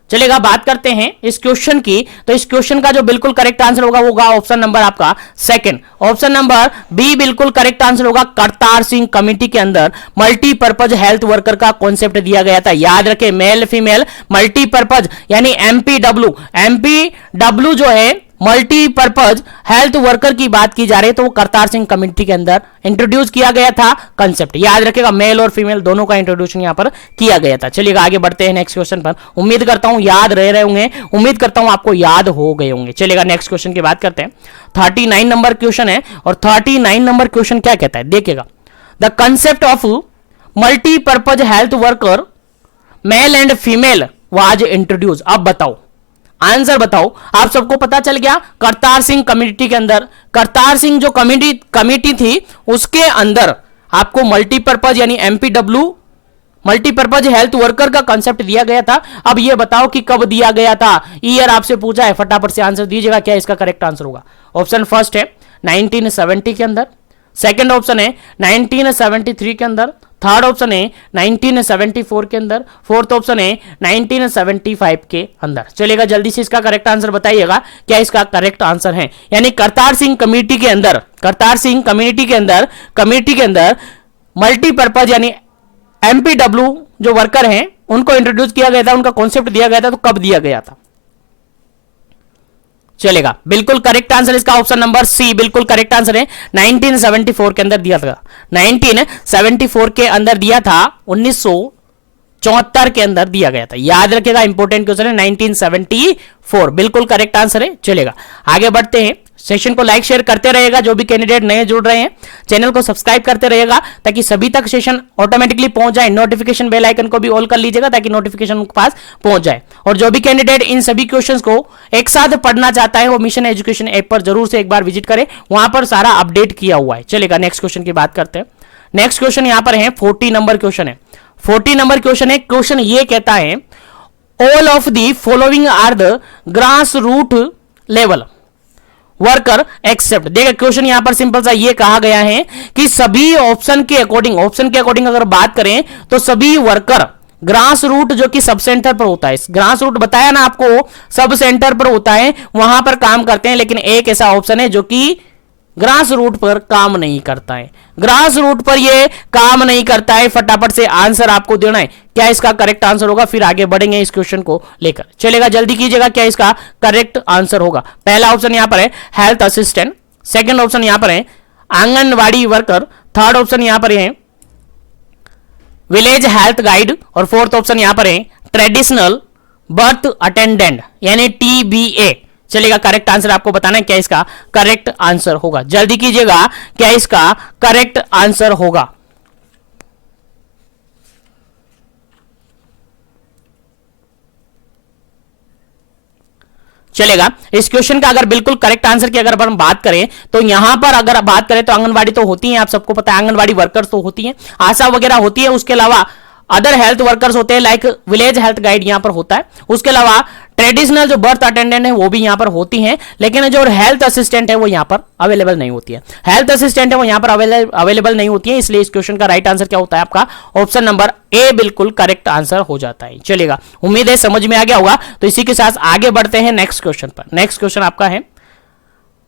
चलेगा बात करते हैं इस क्वेश्चन की, तो इस क्वेश्चन का जो बिल्कुल करेक्ट आंसर होगा वो होगा ऑप्शन नंबर आपका सेकंड, ऑप्शन नंबर बी बिल्कुल करेक्ट आंसर होगा। करतार सिंह कमेटी के अंदर मल्टीपर्पज हेल्थ वर्कर का कॉन्सेप्ट दिया गया था। याद रखें, मेल फीमेल मल्टीपर्पज यानी एमपीडब्ल्यू, एमपीडब्ल्यू जो है मल्टीपर्पज हेल्थ वर्कर की बात की जा रही है, तो वो करतार सिंह कमेटी के अंदर इंट्रोड्यूस किया गया था कंसेप्ट। याद रखेगा, मेल और फीमेल दोनों का इंट्रोड्यूशन यहां पर किया गया था। चलिएगा आगे बढ़ते हैं नेक्स्ट क्वेश्चन पर, उम्मीद करता हूं याद रह रहे होंगे, उम्मीद करता हूं आपको याद हो गए होंगे। चलिएगा नेक्स्ट क्वेश्चन की बात करते हैं, 39 नंबर क्वेश्चन है, और 39 नंबर क्वेश्चन क्या कहता है, देखिएगा, the concept of multipurpose health worker male and female was introduce. अब बताओ, आंसर बताओ, आप सबको पता चल गया। करतार सिंह कमेटी के अंदर, करतार सिंह जो कमेटी थी उसके अंदर आपको मल्टीपर्पज यानी एमपीडब्ल्यू मल्टीपर्पज हेल्थ वर्कर का कंसेप्ट दिया गया था। अब ये बताओ कि कब दिया गया था, ईयर आपसे पूछा है, फटाफट से आंसर दीजिएगा, क्या इसका करेक्ट आंसर होगा। ऑप्शन फर्स्ट है 1970 के अंदर, सेकंड ऑप्शन है 1973 के अंदर, थर्ड ऑप्शन है 1974 के अंदर, फोर्थ ऑप्शन है 1975 के अंदर। चलेगा, जल्दी से इसका करेक्ट आंसर बताइएगा क्या इसका करेक्ट आंसर है। यानी करतार सिंह कमेटी के अंदर, करतार सिंह कम्युनिटी के अंदर मल्टीपर्पज यानी एमपीडब्ल्यू जो वर्कर हैं उनको इंट्रोड्यूस किया गया था, उनका कॉन्सेप्ट दिया गया था, तो कब दिया गया था। चलेगा, बिल्कुल करेक्ट आंसर इसका ऑप्शन नंबर सी बिल्कुल करेक्ट आंसर है। 1974 के अंदर दिया था, 1974 के अंदर दिया था, 1974 के अंदर दिया गया था। याद रखिएगा, इंपॉर्टेंट क्वेश्चन है, 1974 बिल्कुल करेक्ट आंसर है। चलेगा, आगे बढ़ते हैं। सेशन को लाइक शेयर करते रहेगा, जो भी कैंडिडेट नए जुड़ रहे हैं चैनल को सब्सक्राइब करते रहेगा ताकि सभी तक सेशन ऑटोमेटिकली पहुंच जाए। नोटिफिकेशन बेल आइकन को भी ऑल कर लीजिएगा ताकि नोटिफिकेशन उनके पास पहुंच जाए। और जो भी कैंडिडेट इन सभी क्वेश्चंस को एक साथ पढ़ना चाहता है वो मिशन एजुकेशन ऐप पर जरूर से एक बार विजिट करे, वहां पर सारा अपडेट किया हुआ है। चलेगा, नेक्स्ट क्वेश्चन की बात करते हैं। नेक्स्ट क्वेश्चन यहां पर है 40 नंबर क्वेश्चन है। 40 नंबर क्वेश्चन है। क्वेश्चन ये कहता है all of the following are the grass root level worker except. देखिए क्वेश्चन यहां पर सिंपल सा ये कहा गया है कि सभी ऑप्शन के अकॉर्डिंग अगर बात करें तो सभी वर्कर ग्रास रूट जो कि सब सेंटर पर होता है, ग्रास रूट बताया ना आपको सब सेंटर पर होता है, वहां पर काम करते हैं। लेकिन एक ऐसा ऑप्शन है जो कि ग्रास रूट पर काम नहीं करता है, ग्रास रूट पर ये काम नहीं करता है। फटाफट से आंसर आपको देना है, क्या इसका करेक्ट आंसर होगा, फिर आगे बढ़ेंगे इस क्वेश्चन को लेकर। चलेगा, जल्दी कीजिएगा, क्या इसका करेक्ट आंसर होगा। पहला ऑप्शन यहां पर है हेल्थ असिस्टेंट, सेकंड ऑप्शन यहां पर है आंगनवाड़ी वर्कर, थर्ड ऑप्शन यहां पर है विलेज हेल्थ गाइड, और फोर्थ ऑप्शन यहां पर है ट्रेडिशनल बर्थ अटेंडेंट यानी TBA। चलेगा, करेक्ट आंसर आपको बताना है क्या इसका करेक्ट आंसर होगा। जल्दी कीजिएगा, क्या इसका करेक्ट आंसर होगा। चलेगा, इस क्वेश्चन का अगर बिल्कुल करेक्ट आंसर की अगर हम बात करें तो यहां पर अगर बात करें तो आंगनवाड़ी तो होती है, आप सबको पता है आंगनवाड़ी वर्कर्स तो होती है, आशा वगैरह होती है, उसके अलावा अदर हेल्थ वर्कर्स होते हैं लाइक विलेज हेल्थ गाइड यहां पर होता है, उसके अलावा ट्रेडिशनल जो बर्थ अटेंडेंट है वो भी यहां पर होती हैं, लेकिन जो हेल्थ असिस्टेंट है वो यहां पर अवेलेबल नहीं होती है। हेल्थ असिस्टेंट है वो यहां पर अवेलेबल नहीं होती है, इसलिए इस क्वेश्चन का राइट आंसर क्या होता है आपका ऑप्शन नंबर ए बिल्कुल करेक्ट आंसर हो जाता है। चलेगा, उम्मीद है समझ में आ गया होगा। तो इसी के साथ आगे बढ़ते हैं नेक्स्ट क्वेश्चन पर। नेक्स्ट क्वेश्चन आपका है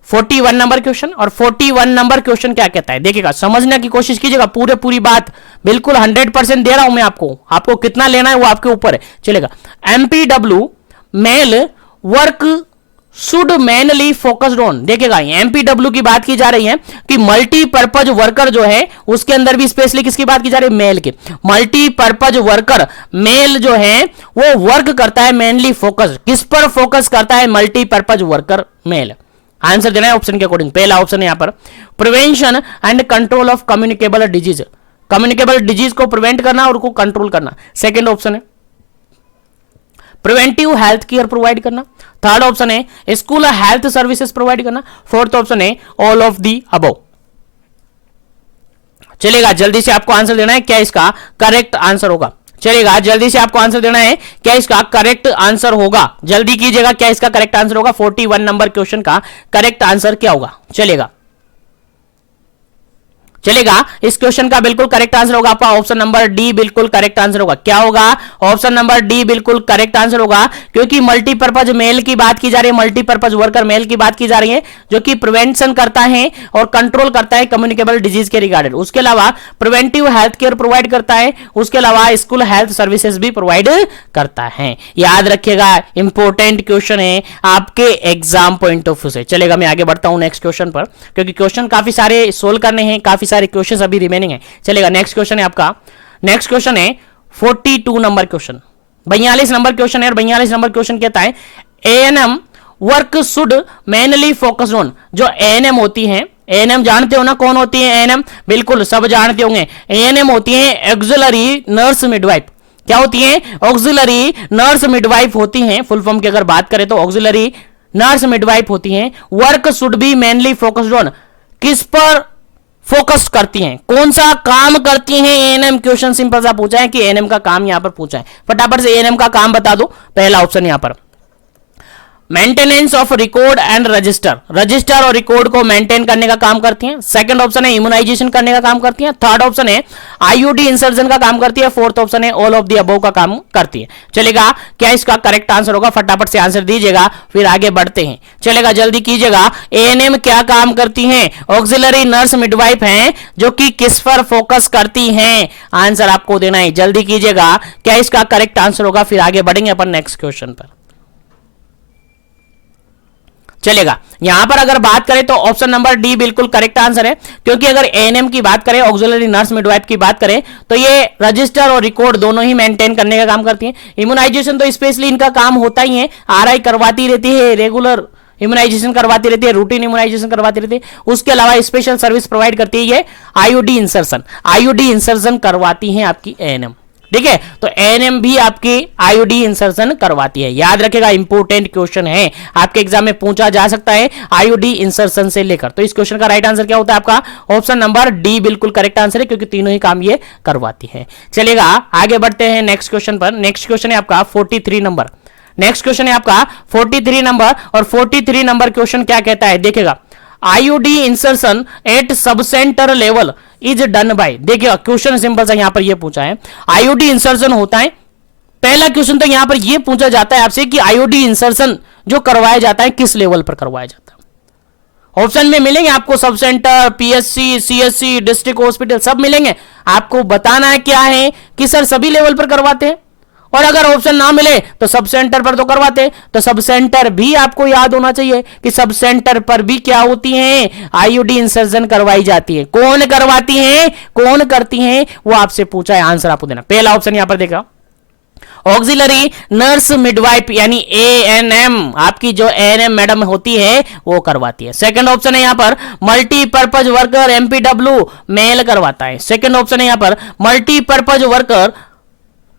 41 नंबर क्वेश्चन, और 41 नंबर क्वेश्चन क्या कहता है देखिएगा, समझने की कोशिश कीजिएगा, पूरी बात बिल्कुल 100% दे रहा हूं मैं आपको कितना लेना है वो आपके ऊपर है। चलेगा, MPW male work should mainly focused on. देखिएगा, एमपीडब्ल्यू की बात की जा रही है कि मल्टीपर्पज वर्कर जो है उसके अंदर भी स्पेशली किसकी बात की जा रही है, मेल की। मल्टीपर्पज वर्कर मेल जो है वो वर्क करता है मेनली फोकस, किस पर फोकस करता है, मल्टीपर्पज वर्कर मेल। आंसर देना है ऑप्शन के अकॉर्डिंग। पहला ऑप्शन है यहां पर prevention and control of communicable disease, communicable disease को प्रिवेंट करना और उसको कंट्रोल करना। सेकंड ऑप्शन है प्रिवेंटिव हेल्थ केयर प्रोवाइड करना। थर्ड ऑप्शन है स्कूल हेल्थ सर्विसेज प्रोवाइड करना। फोर्थ ऑप्शन है ऑल ऑफ दी अबव। चलेगा, जल्दी से आपको आंसर देना है क्या इसका करेक्ट आंसर होगा। चलेगा, जल्दी से आपको आंसर देना है क्या इसका करेक्ट आंसर होगा। जल्दी कीजिएगा, क्या इसका करेक्ट आंसर होगा। 41 नंबर क्वेश्चन का करेक्ट आंसर क्या होगा। चलेगा, इस क्वेश्चन का बिल्कुल करेक्ट आंसर होगा आपका ऑप्शन नंबर डी बिल्कुल करेक्ट आंसर होगा। क्या होगा, ऑप्शन नंबर डी बिल्कुल करेक्ट आंसर होगा, क्योंकि मल्टीपर्पज मेल की बात की जा रही है, मल्टीपर्पज वर्कर मेल की बात की जा रही है जो कि प्रिवेंशन करता है और कंट्रोल करता है कम्युनिकेबल डिजीज के रिगार्डेड। उसके अलावा प्रिवेंटिव हेल्थ केयर प्रोवाइड करता है, उसके अलावा स्कूल हेल्थ सर्विसेज भी प्रोवाइड करता है। याद रखिएगा, इंपॉर्टेंट क्वेश्चन है आपके एग्जाम पॉइंट ऑफ व्यू से। चलेगा, मैं आगे बढ़ता हूं नेक्स्ट क्वेश्चन पर, क्योंकि क्वेश्चन काफी सारे सोल्व करने हैं, काफी सारे क्वेश्चन अभी रिमेनिंग है। चलेगा, नेक्स्ट क्वेश्चन है आपका, नेक्स्ट क्वेश्चन है 42 नंबर क्वेश्चन, 42 नंबर क्वेश्चन है। और 42 नंबर क्वेश्चन कहता है ANM work should mainly focus on. जो एएनएम होती है, एएनएम जानते हो ना कौन होती है एएनएम, बिल्कुल सब जानते होंगे। एएनएम होती है ऑक्सिलरी नर्स मिडवाइफ। क्या होती है, ऑक्सिलरी नर्स मिडवाइफ होती हैं। फुल फॉर्म की अगर बात करें तो ऑक्सिलरी नर्स मिडवाइफ होती हैं। Work should be mainly focused on, किस पर फोकस करती हैं, कौन सा काम करती हैं एएनएम। क्वेश्चन सिंपल सा पूछा है कि एएनएम का काम यहां पर पूछा है, फटाफट से एएनएम का काम बता दो। पहला ऑप्शन यहां पर maintenance of record and register, register और रिकॉर्ड को मेंटेन करने का काम करती हैं। सेकंड ऑप्शन है इम्यूनाइजेशन करने का काम करती हैं। थर्ड ऑप्शन है आईयूडी इंसर्जन का काम करती है। फोर्थ ऑप्शन है ऑल ऑफ द अबव का काम करती है। चलेगा, क्या इसका करेक्ट आंसर होगा? फटाफट से आंसर दीजिएगा, फिर आगे बढ़ते हैं। चलेगा, जल्दी कीजिएगा। एएनएम क्या काम करती हैं? ऑक्सिलरी नर्स मिडवाइफ हैं, जो कि किस पर फोकस करती हैं? आंसर आपको देना है, जल्दी कीजिएगा। क्या इसका करेक्ट आंसर होगा? फिर आगे बढ़ेंगे अपन नेक्स्ट क्वेश्चन पर। चलेगा, यहां पर अगर बात करें तो ऑप्शन नंबर डी बिल्कुल करेक्ट आंसर है, क्योंकि अगर एएनएम की बात करें, ऑक्सिलरी नर्स मिडवाइफ की बात करें, तो ये रजिस्टर और रिकॉर्ड दोनों ही मेंटेन करने का काम करती हैं। इम्यूनाइजेशन तो स्पेशली इनका काम होता ही है, आरआई करवाती रहती है, रेगुलर इम्यूनाइजेशन करवाती रहती है, रूटीन इम्यूनाइजेशन करवाती रहती है। उसके अलावा स्पेशल सर्विस प्रोवाइड करती है ये आईयूडी इंसर्शन, आईयूडी इंसर्शन करवाती है आपकी एएनएम। ठीक है, तो एएनएम भी आपकी आईयूडी इंसर्शन करवाती है। याद रखेगा, इंपोर्टेंट क्वेश्चन है, आपके एग्जाम में पूछा जा सकता है आईयूडी इंसर्शन से लेकर। तो इस क्वेश्चन का राइट आंसर क्या होता है आपका? ऑप्शन नंबर डी बिल्कुल करेक्ट आंसर है, क्योंकि तीनों ही काम ये करवाती है। चलेगा, आगे बढ़ते हैं नेक्स्ट क्वेश्चन पर। नेक्स्ट क्वेश्चन है आपका 43 नंबर। नेक्स्ट क्वेश्चन है आपका 43 नंबर, और 43 नंबर क्वेश्चन क्या कहता है? देखिएगा, IUD insertion at sub centre level is done by. देखिए, क्वेश्चन सिंपल सा यहां पर यह पूछा है, आईयूडी इंसर्शन होता है। पहला क्वेश्चन तो यहां पर यह पूछा जाता है आपसे कि आईयूडी इंसर्शन जो करवाया जाता है किस लेवल पर करवाया जाता है। ऑप्शन में मिलेंगे आपको sub centre, PSC, CSC, district hospital, सब मिलेंगे। आपको बताना है क्या है कि सर सभी लेवल पर करवाते हैं, और अगर ऑप्शन ना मिले तो सब सेंटर पर तो करवाते। तो सब सेंटर भी आपको याद होना चाहिए कि सब सेंटर पर भी क्या होती हैं? आईयूडी इंसर्जन करवाई जाती है। कौन करवाती हैं, कौन करती हैं, वो आपसे पूछा है, आंसर आपको देना। पहला ऑप्शन यहां पर देखा, ऑक्सिलरी नर्स मिडवाइफ यानी एएनएम, आपकी जो एएनएम मैडम होती है वो करवाती है। सेकंड ऑप्शन है यहां पर मल्टीपर्पज वर्कर एमपीडब्ल्यू, मेल करवाता है। सेकंड ऑप्शन है यहां पर मल्टीपर्पज वर्कर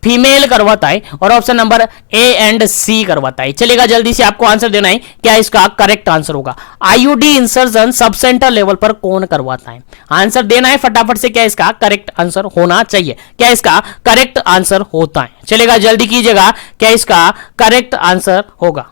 फीमेल करवाता है, और ऑप्शन नंबर ए एंड सी करवाता है। चलेगा, जल्दी से आपको आंसर देना है, क्या इसका करेक्ट आंसर होगा? आईयूडी इंसर्जन सब सेंटर लेवल पर कौन करवाता है? आंसर देना है फटाफट से, क्या इसका करेक्ट आंसर होना चाहिए? क्या इसका करेक्ट आंसर होता है? चलेगा, जल्दी कीजिएगा, क्या इसका करेक्ट आंसर होगा?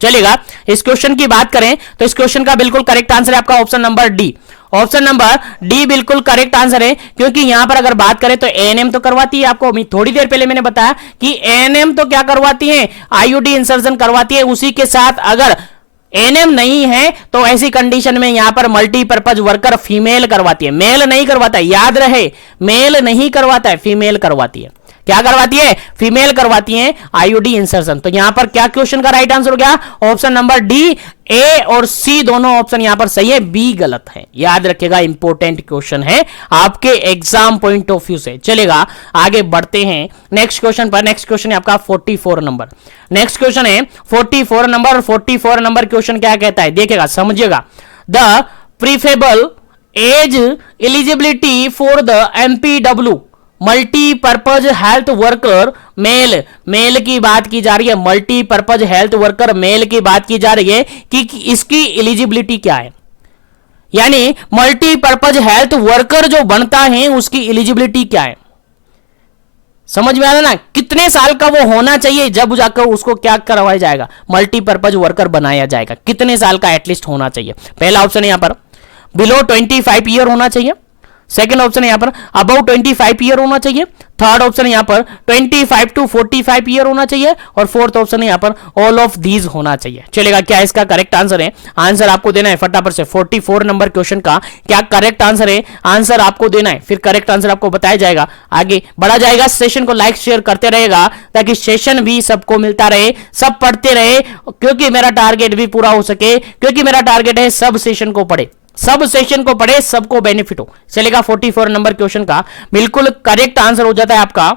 चलेगा, इस क्वेश्चन की बात करें तो इस क्वेश्चन का बिल्कुल करेक्ट आंसर है आपका option number D. Option number D बिल्कुल करेक्ट आंसर है, क्योंकि यहां पर अगर बात करें तो एएनएम तो करवाती है। आपको थोड़ी देर पहले मैंने बताया कि एएनएम तो क्या करवाती है? आईयूडी इंसर्जन करवाती है। उसी के साथ अगर एएनएम नहीं है तो ऐसी कंडीशन में यहां पर मल्टीपर्पज वर्कर फीमेल करवाती है, मेल नहीं करवाता है। याद रहे, मेल नहीं करवाता है, फीमेल करवाती है। क्या करवाती है? फीमेल करवाती है आईयूडी इंसर्शन। तो यहां पर क्या क्वेश्चन का राइट आंसर हो गया? Option number D. ए और सी दोनों ऑप्शन यहां पर सही है, बी गलत है। याद रखिएगा, इंपॉर्टेंट क्वेश्चन है आपके एग्जाम पॉइंट ऑफ व्यू से। चलेगा, आगे बढ़ते हैं नेक्स्ट क्वेश्चन पर। नेक्स्ट क्वेश्चन है आपका 44 नंबर। नेक्स्ट क्वेश्चन है 44 नंबर, और 44 नंबर क्वेश्चन क्या कहता है? देखिएगा, समझिएगा। The preferable age eligibility for the MPW multipurpose health worker male, male की बात की जा रही है। मल्टीपर्पज हेल्थ वर्कर मेल की बात की जा रही है कि इसकी एलिजिबिलिटी क्या है, यानी मल्टीपर्पज हेल्थ वर्कर जो बनता है उसकी एलिजिबिलिटी क्या है। समझ में आ रहा ना? कितने साल का वो होना चाहिए जब जाकर उसको क्या करवाया जाएगा? मल्टीपर्पज वर्कर बनाया जाएगा। कितने साल का एटलीस्ट होना चाहिए? पहला ऑप्शन है यहां पर बिलो 25 ईयर होना चाहिए। सेकंड ऑप्शन है यहां पर अबाउट 25 ईयर होना चाहिए। थर्ड ऑप्शन है यहां पर 25 टू 45 ईयर होना चाहिए, और फोर्थ ऑप्शन है यहां पर ऑल ऑफ दीज होना चाहिए। चलेगा, क्या इसका करेक्ट आंसर है? आंसर आपको देना है फटाफट से। 44 नंबर क्वेश्चन का क्या करेक्ट आंसर है? आंसर आपको देना है, फिर करेक्ट आंसर आपको बताया जाएगा, आगे बढ़ा जाएगा। सेशन को लाइक शेयर करते रहेगा ताकि सेशन भी सबको मिलता रहे, सब पढ़ते रहे, क्योंकि मेरा टारगेट भी पूरा हो सके, क्योंकि मेरा टारगेट है सब सेशन को पढ़े, सब सेशन को पढ़े, सबको बेनिफिट हो। चलेगा, 44 नंबर क्वेश्चन का बिल्कुल करेक्ट आंसर हो जाता है आपका,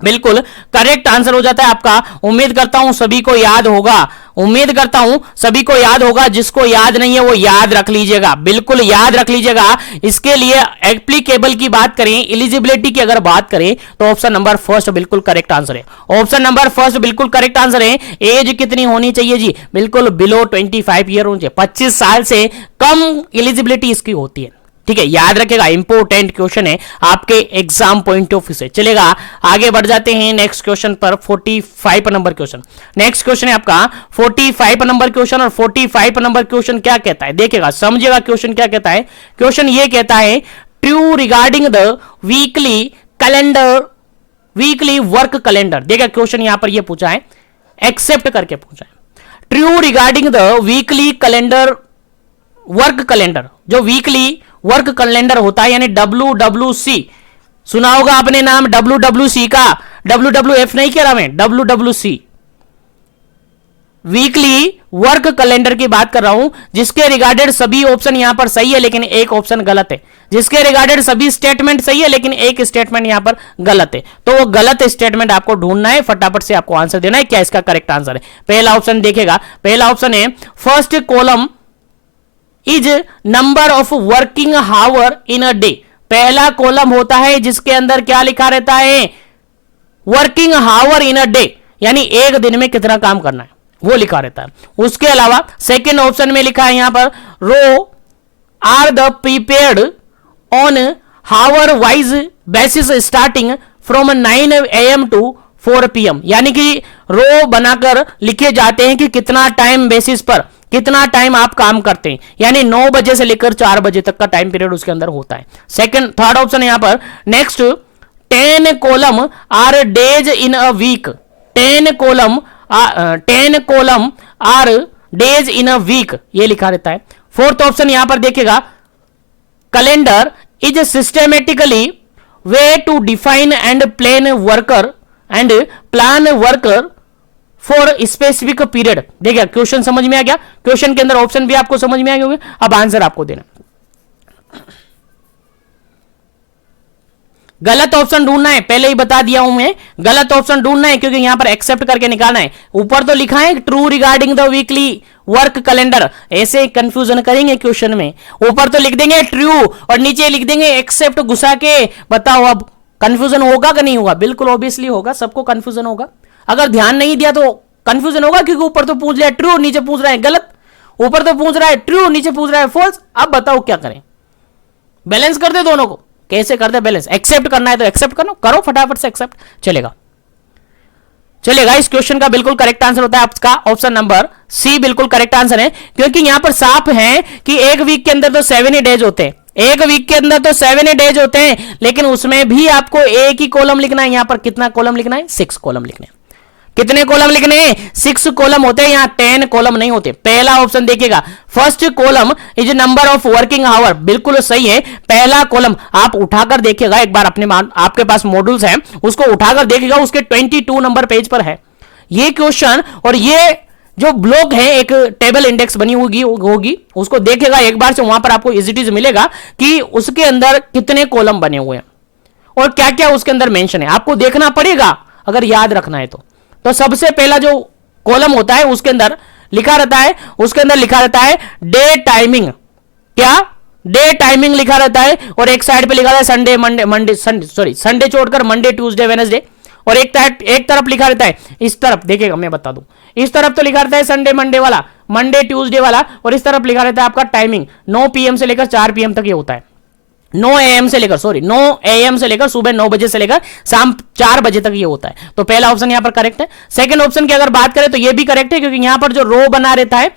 बिल्कुल करेक्ट आंसर हो जाता है आपका। उम्मीद करता हूं सभी को याद होगा, उम्मीद करता हूं सभी को याद होगा। जिसको याद नहीं है वो याद रख लीजिएगा, बिल्कुल याद रख लीजिएगा। इसके लिए एप्लीकेबल की बात करें, एलिजिबिलिटी की अगर बात करें तो ऑप्शन नंबर फर्स्ट बिल्कुल करेक्ट आंसर है। ऑप्शन नंबर फर्स्ट बिल्कुल करेक्ट आंसर है। एज कितनी होनी चाहिए जी? बिल्कुल बिलो 25 ईयर होनी चाहिए। 25 साल से कम एलिजिबिलिटी इसकी होती है। ठीक है, याद रखेगा, इंपोर्टेंट क्वेश्चन है आपके एग्जाम पॉइंट ऑफ व्यू से। चलेगा, आगे बढ़ जाते हैं नेक्स्ट क्वेश्चन पर, 45 नंबर क्वेश्चन। नेक्स्ट क्वेश्चन है आपका 45 नंबर क्वेश्चन, और 45 नंबर क्वेश्चन क्या कहता है, देखिएगा, समझिएगा क्वेश्चन क्या कहता है। क्वेश्चन ये कहता है, true regarding the weekly calendar, weekly work calendar. देखिए क्वेश्चन यहां पर ये पूछा है, एक्सेप्ट करके पूछा है। True regarding the weekly calendar, work calendar, जो वीकली वर्क कैलेंडर होता है, यानी WWC, सुना होगा आपने नाम WWC का, WWF नहीं कह रहा मैं, WWC, वीकली वर्क कैलेंडर की बात कर रहा हूं, जिसके रिगार्डेड सभी ऑप्शन यहां पर सही है लेकिन एक ऑप्शन गलत है, जिसके रिगार्डेड सभी स्टेटमेंट सही है लेकिन एक स्टेटमेंट यहां पर गलत है। तो वो गलत स्टेटमेंट आपको ढूंढना है, फटाफट से आपको आंसर देना है, क्या इसका करेक्ट आंसर है। पहला ऑप्शन देखेगा, पहला ऑप्शन है, first column is number of working hour in a day. पहला कॉलम होता है जिसके अंदर क्या लिखा रहता है, working hour in a day, यानी एक दिन में कितना काम करना है वो लिखा रहता है। उसके अलावा सेकेंड ऑप्शन में लिखा है यहां पर, row are the prepared on hour wise basis starting from 9 AM to 4 PM, यानी कि रो बनाकर लिखे जाते हैं कि कितना टाइम बेसिस पर कितना टाइम आप काम करते हैं, यानी 9 बजे से लेकर 4 बजे तक का टाइम पीरियड उसके अंदर होता है। सेकंड, थर्ड ऑप्शन यहां पर, next 10 column are days in a week, 10 column are days in a week, ये लिखा रहता है। फोर्थ ऑप्शन यहां पर देखिएगा, calendar is systematically way to define and plan worker for specific period. देखिए क्वेश्चन समझ में आ गया, क्वेश्चन के अंदर ऑप्शन भी आपको समझ में आ गए, अब आंसर आपको देना। गलत ऑप्शन ढूंढना है, पहले ही बता दिया हूं मैं, गलत ऑप्शन ढूंढना है क्योंकि यहां पर एक्सेप्ट करके निकालना है। ऊपर तो लिखा है true regarding the weekly work calendar, ऐसे कंफ्यूजन करेंगे क्वेश्चन में, ऊपर तो लिख देंगे ट्रू और नीचे लिख देंगे एक्सेप्ट घुसा के। बताओ अब कंफ्यूजन होगा कि नहीं होगा? बिल्कुल ऑब्वियसली होगा, सबको कंफ्यूजन होगा। अगर ध्यान नहीं दिया तो कंफ्यूजन होगा, क्योंकि ऊपर तो पूछ लिया ट्रू, नीचे पूछ रहा है गलत, ऊपर तो पूछ रहा है ट्रू, नीचे पूछ रहा है फॉल्स। अब बताओ क्या करें, बैलेंस कर दे दोनों को, कैसे कर दे बैलेंस? एक्सेप्ट करना है तो एक्सेप्ट करो फटाफट से एक्सेप्ट, चलेगा। इस क्वेश्चन का बिल्कुल करेक्ट आंसर होता है आपका ऑप्शन नंबर सी, बिल्कुल करेक्ट आंसर है, क्योंकि यहां पर साफ है कि एक वीक के अंदर तो 7 ही डेज होते हैं, एक वीक के अंदर तो 7 ही डेज होते हैं, लेकिन उसमें भी आपको एक ही कॉलम लिखना है। यहां पर कितना कॉलम लिखना है? 6 कॉलम लिखने हैं। कितने कॉलम लिखने हैं? 6 कॉलम होते हैं, यहां 10 कॉलम नहीं होते। पहला ऑप्शन देखिएगा, first column is number of working hour, बिल्कुल सही है। पहला कॉलम आप उठाकर देखिएगा एक बार, अपने आपके पास मॉड्यूल्स हैं उसको उठाकर देखिएगा, उसके 22 नंबर पेज पर है ये क्वेश्चन, और ये जो ब्लॉक है एक टेबल इंडेक्स बनी होगी उसको देखिएगा एक बार से, वहां पर आपको इज इट इज मिलेगा कि उसके अंदर कितने कॉलम बने हुए हैं और क्या क्या उसके अंदर मेंशन है, आपको देखना पड़ेगा अगर याद रखना है तो सबसे पहला जो कॉलम होता है उसके अंदर लिखा रहता है डे टाइमिंग, क्या डे टाइमिंग लिखा रहता है, और एक साइड पे लिखा रहता है संडे छोड़कर मंडे ट्यूसडे वेडनेसडे, और एक तरफ लिखा रहता है, इस तरफ देखिएगा मैं बता दूं, इस तरफ तो लिखा रहता है संडे मंडे वाला, मंडे ट्यूसडे वाला, और इस तरफ लिखा रहता है आपका टाइमिंग 9 PM से लेकर 4 PM तक ये होता है। 9 AM से लेकर सुबह 9 बजे से लेकर शाम 4 बजे तक ये होता है। तो पहला ऑप्शन यहां पर करेक्ट है। सेकंड ऑप्शन की अगर बात करें तो ये भी करेक्ट है, क्योंकि यहां पर जो रो बना रहता है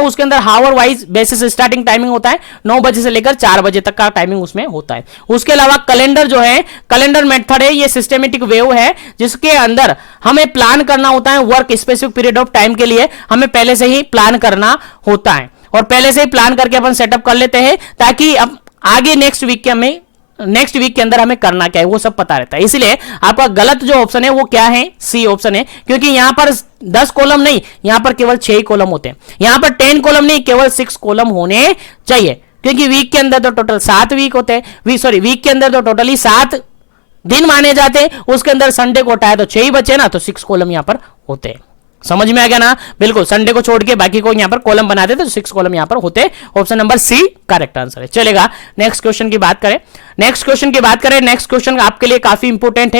उसके अंदर हावर वाइज बेसिस स्टार्टिंग टाइमिंग होता है, 9 बजे से लेकर 4 बजे तक का टाइमिंग उसमें होता है। उसके अलावा कैलेंडर जो है, कैलेंडर मेथड है, ये सिस्टमेटिक वेव है जिसके अंदर हमें प्लान करना होता है, work specific period of time के लिए हमें पहले से ही प्लान करना होता है, और पहले से ही प्लान करके अपन सेटअप कर लेते हैं ताकि अब आगे नेक्स्ट वीक के अंदर हमें करना क्या है वो सब पता रहता है। इसलिए आपका गलत जो ऑप्शन है वो क्या है? सी ऑप्शन है, क्योंकि यहां पर 10 कॉलम नहीं, यहां पर केवल 6 कॉलम होते हैं, यहां पर 10 कॉलम नहीं, केवल 6 कॉलम होने चाहिए, क्योंकि वीक के अंदर तो टोटल 7 वीक होते हैं, वीक के अंदर तो टोटली 7 दिन माने जाते हैं, उसके अंदर संडे को हटाए तो 6 ही बचे ना, तो 6 कॉलम यहां पर होते हैं। समझ में आ गया ना? बिल्कुल, संडे को छोड़ के बाकी को यहां पर कॉलम बना देते तो 6 कॉलम यहां पर होते। Option number C correct answer है। चलेगा, नेक्स्ट क्वेश्चन की बात करें। नेक्स्ट क्वेश्चन आपके लिए काफी इंपोर्टेंट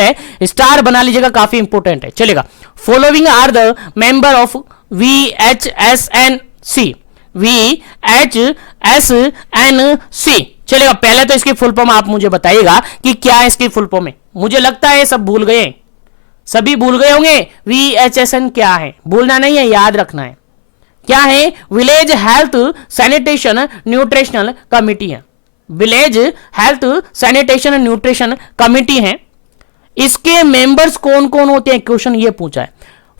है, स्टार बना लीजिएगा, काफी इंपोर्टेंट है। चलेगा, following are the member of VHSNC, VHSNC। चलेगा, पहले तो इसकी फुल फॉर्म आप मुझे बताइएगा कि क्या है इसकी फुल फॉर्म है। मुझे लगता है सब भूल गए, सभी भूल गए होंगे। VHSN क्या है, भूलना नहीं है, याद रखना है। क्या है? Village health sanitation nutritional committee है। Village health sanitation nutrition committee है। इसके मेंबर्स कौन कौन होते हैं, क्वेश्चन ये पूछा है।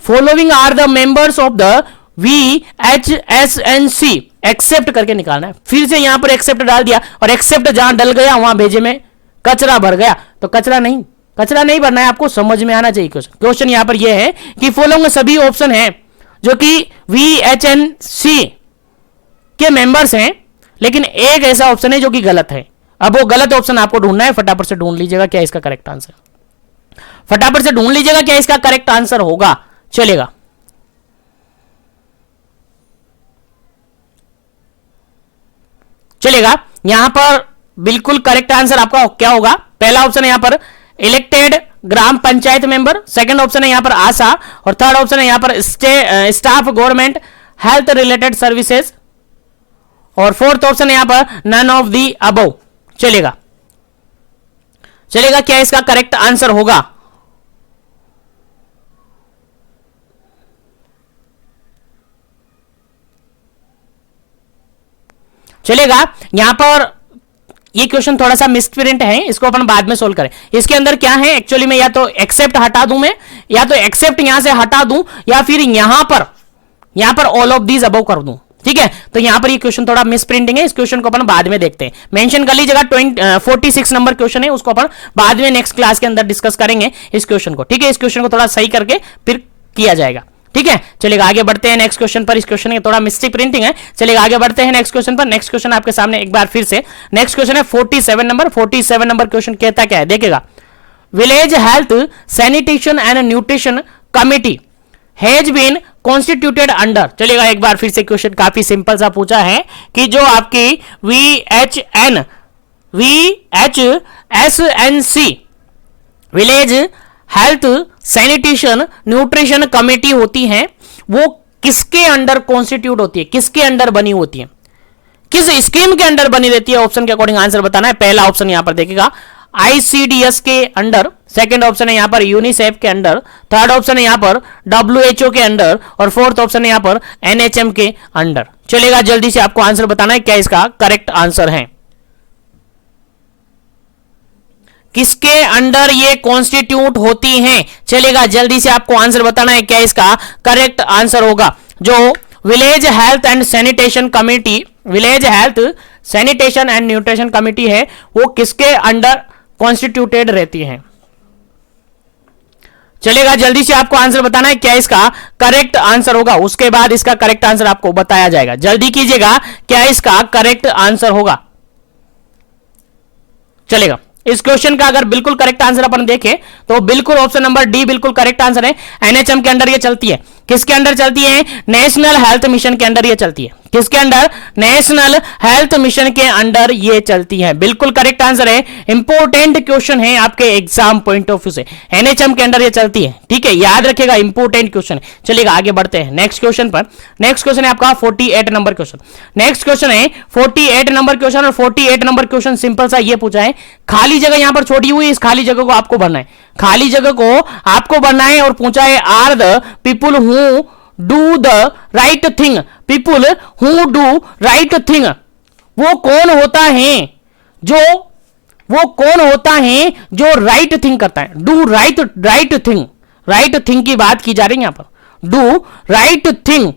Following are the members of the VHSNC, except करके निकालना है। फिर से यहां पर एक्सेप्ट डाल दिया और एक्सेप्ट जहां डल गया वहां भेजे में कचरा भर गया, तो कचरा नहीं भरना है, आपको समझ में आना चाहिए क्वेश्चन। क्वेश्चन यहां पर यह है कि फॉलोइंग सभी ऑप्शन है जो कि VHNC के मेंबर्स हैं, लेकिन एक ऐसा ऑप्शन है जो कि गलत है। अब वो गलत ऑप्शन आपको ढूंढना है, फटाफट से ढूंढ लीजिएगा क्या इसका करेक्ट आंसर, फटाफट से ढूंढ लीजिएगा क्या इसका करेक्ट आंसर होगा। चलेगा, यहां पर बिल्कुल करेक्ट आंसर आपका क्या होगा। पहला ऑप्शन है यहां पर इलेक्टेड ग्राम पंचायत मेंबर, सेकंड ऑप्शन है यहां पर आशा, और थर्ड ऑप्शन है यहां पर staff government health related services, और फोर्थ ऑप्शन है यहां पर नन ऑफ दी अबव। चलेगा, क्या इसका करेक्ट आंसर होगा। चलेगा, यहां पर ये क्वेश्चन थोड़ा सा मिसप्रिंट है, इसको अपन बाद में सोल्व करें। इसके अंदर क्या है एक्चुअली में, या तो एक्सेप्ट हटा दूं मैं, या तो एक्सेप्ट यहां से हटा दूं, या फिर यहां पर ऑल ऑफ दीज अबव कर दूं। ठीक है, तो यहां पर ये क्वेश्चन थोड़ा मिसप्रिंटिंग है, इस क्वेश्चन को अपन बाद में देखते हैं। मेंशन कर लीजिएगा 46 नंबर क्वेश्चन है, उसको अपन बाद में नेक्स्ट क्लास के अंदर डिस्कस करेंगे इस क्वेश्चन को। ठीक है, इस क्वेश्चन को थोड़ा सही करके फिर किया जाएगा। ठीक है, चलिएगा आगे बढ़ते हैं नेक्स्ट क्वेश्चन पर। इस क्वेश्चन में थोड़ा मिस्टेक प्रिंटिंग है, चलिएगा आगे बढ़ते हैं नेक्स्ट क्वेश्चन पर। नेक्स्ट क्वेश्चन आपके सामने एक बार फिर से, नेक्स्ट क्वेश्चन है 47 नंबर। 47 नंबर क्वेश्चन कहता क्या है, देखिएगा। Village health sanitation and nutrition committee has been constituted under. चलिएगा एक बार फिर से, क्वेश्चन काफी सिंपल सा पूछा है कि जो आपकी VHSNC village health sanitation nutrition committee होती है, वो किसके अंडर कॉन्स्टिट्यूट होती है, किसके अंडर बनी होती है, किस स्कीम के अंडर बनी रहती है। ऑप्शन के अकॉर्डिंग आंसर बताना है। पहला ऑप्शन यहां पर देखिएगा ICDS के अंडर, सेकंड ऑप्शन है यहां पर यूनिसेफ के अंडर, थर्ड ऑप्शन है यहां पर WHO के अंडर, और फोर्थ ऑप्शन है यहां पर NHM के अंडर। चलेगा, जल्दी से आपको आंसर बताना है क्या इसका करेक्ट आंसर है, किसके अंडर ये कॉन्स्टिट्यूट होती हैं। चलेगा, जल्दी से आपको आंसर बताना है क्या इसका करेक्ट आंसर होगा। जो village health and sanitation committee, village health sanitation and nutrition committee है, वो किसके अंडर कॉन्स्टिट्यूटेड रहती है। चलेगा, जल्दी से आपको आंसर बताना है क्या इसका करेक्ट आंसर होगा, उसके बाद इसका करेक्ट आंसर आपको बताया जाएगा। जल्दी कीजिएगा, क्या इसका करेक्ट आंसर होगा। चलेगा, इस क्वेश्चन का अगर बिल्कुल करेक्ट आंसर अपन देखें तो बिल्कुल ऑप्शन नंबर डी बिल्कुल करेक्ट आंसर है। NHM के अंडर ये चलती है, किसके अंडर चलती है, नेशनल हेल्थ मिशन के अंडर ये चलती है। किसके अंडर, नेशनल हेल्थ मिशन के अंडर ये चलती है। बिल्कुल करेक्ट आंसर है, इंपॉर्टेंट क्वेश्चन है आपके एग्जाम पॉइंट ऑफ व्यू से, NHM के अंडर ये चलती है। ठीक है, याद रखिएगा, इंपॉर्टेंट क्वेश्चन है। चलिएगा आगे बढ़ते हैं नेक्स्ट क्वेश्चन पर। नेक्स्ट क्वेश्चन है आपका 48 नंबर क्वेश्चन। नेक्स्ट क्वेश्चन है 48 नंबर क्वेश्चन, और 48 नंबर क्वेश्चन सिंपल सा ये पूछा है, खाली जगह यहां पर छोड़ी हुई, इस खाली जगह को आपको भरना है, खाली जगह को आपको भरना है, और पूछा है are the people who do the right thing, people who do right thing, वो कौन होता है जो, वो कौन होता है जो राइट थिंग करता है। Do right thing, right thing की बात की जा रही है यहां पर, do right thing,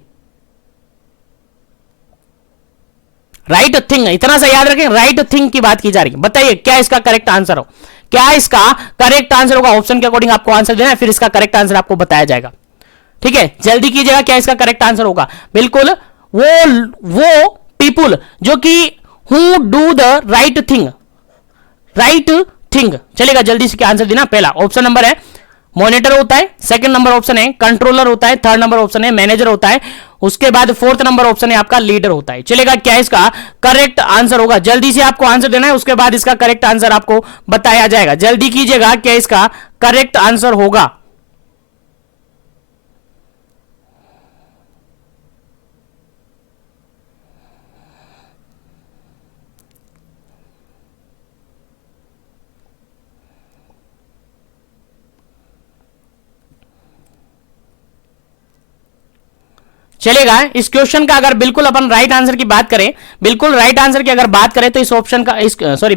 right thing, इतना सा याद रखें, राइट थिंग की बात की जा रही है। बताइए क्या इसका करेक्ट आंसर हो, क्या इसका करेक्ट आंसर होगा। ऑप्शन के अकॉर्डिंग आपको आंसर देना है, फिर इसका करेक्ट आंसर आपको बताया जाएगा। ठीक है, जल्दी कीजिएगा, क्या इसका करेक्ट आंसर होगा। बिल्कुल वो पीपुल जो कि who do the right thing, right thing. चलेगा, जल्दी से क्या आंसर देना। पहला ऑप्शन नंबर है मॉनिटर होता है, सेकंड नंबर ऑप्शन है कंट्रोलर होता है, थर्ड नंबर ऑप्शन है मैनेजर होता है, उसके बाद फोर्थ नंबर ऑप्शन है आपका लीडर होता है। चलेगा, क्या इसका करेक्ट आंसर होगा। जल्दी से आपको आंसर देना है, उसके बाद इसका करेक्ट आंसर आपको बताया जाएगा। जल्दी कीजिएगा, क्या इसका करेक्ट आंसर होगा। चलेगा। इस क्वेश्चन का अगर बिल्कुल अपन राइट आंसर की बात करें, बिल्कुल राइट आंसर की अगर बात करें तो इस ऑप्शन का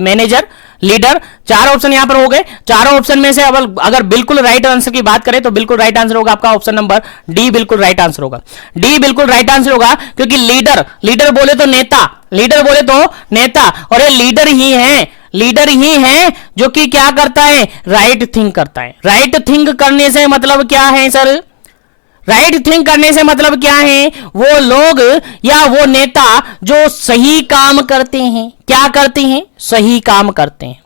मैनेजर, लीडर, चार ऑप्शन यहां पर हो गए। चारों ऑप्शन में से अगर बिल्कुल राइट आंसर की बात करें तो बिल्कुल राइट आंसर होगा आपका ऑप्शन नंबर डी, बिल्कुल राइट आंसर होगा। डी बिल्कुल राइट आंसर होगा, क्योंकि लीडर, लीडर बोले तो नेता, लीडर बोले तो नेता, और ये लीडर ही है, लीडर ही है जो कि क्या करता है, राइट थिंक करता है। राइट थिंक करने से मतलब क्या है सर, राइट थिंक करने से मतलब क्या है, वो लोग या वो नेता जो सही काम करते हैं। क्या करते हैं, सही काम करते हैं।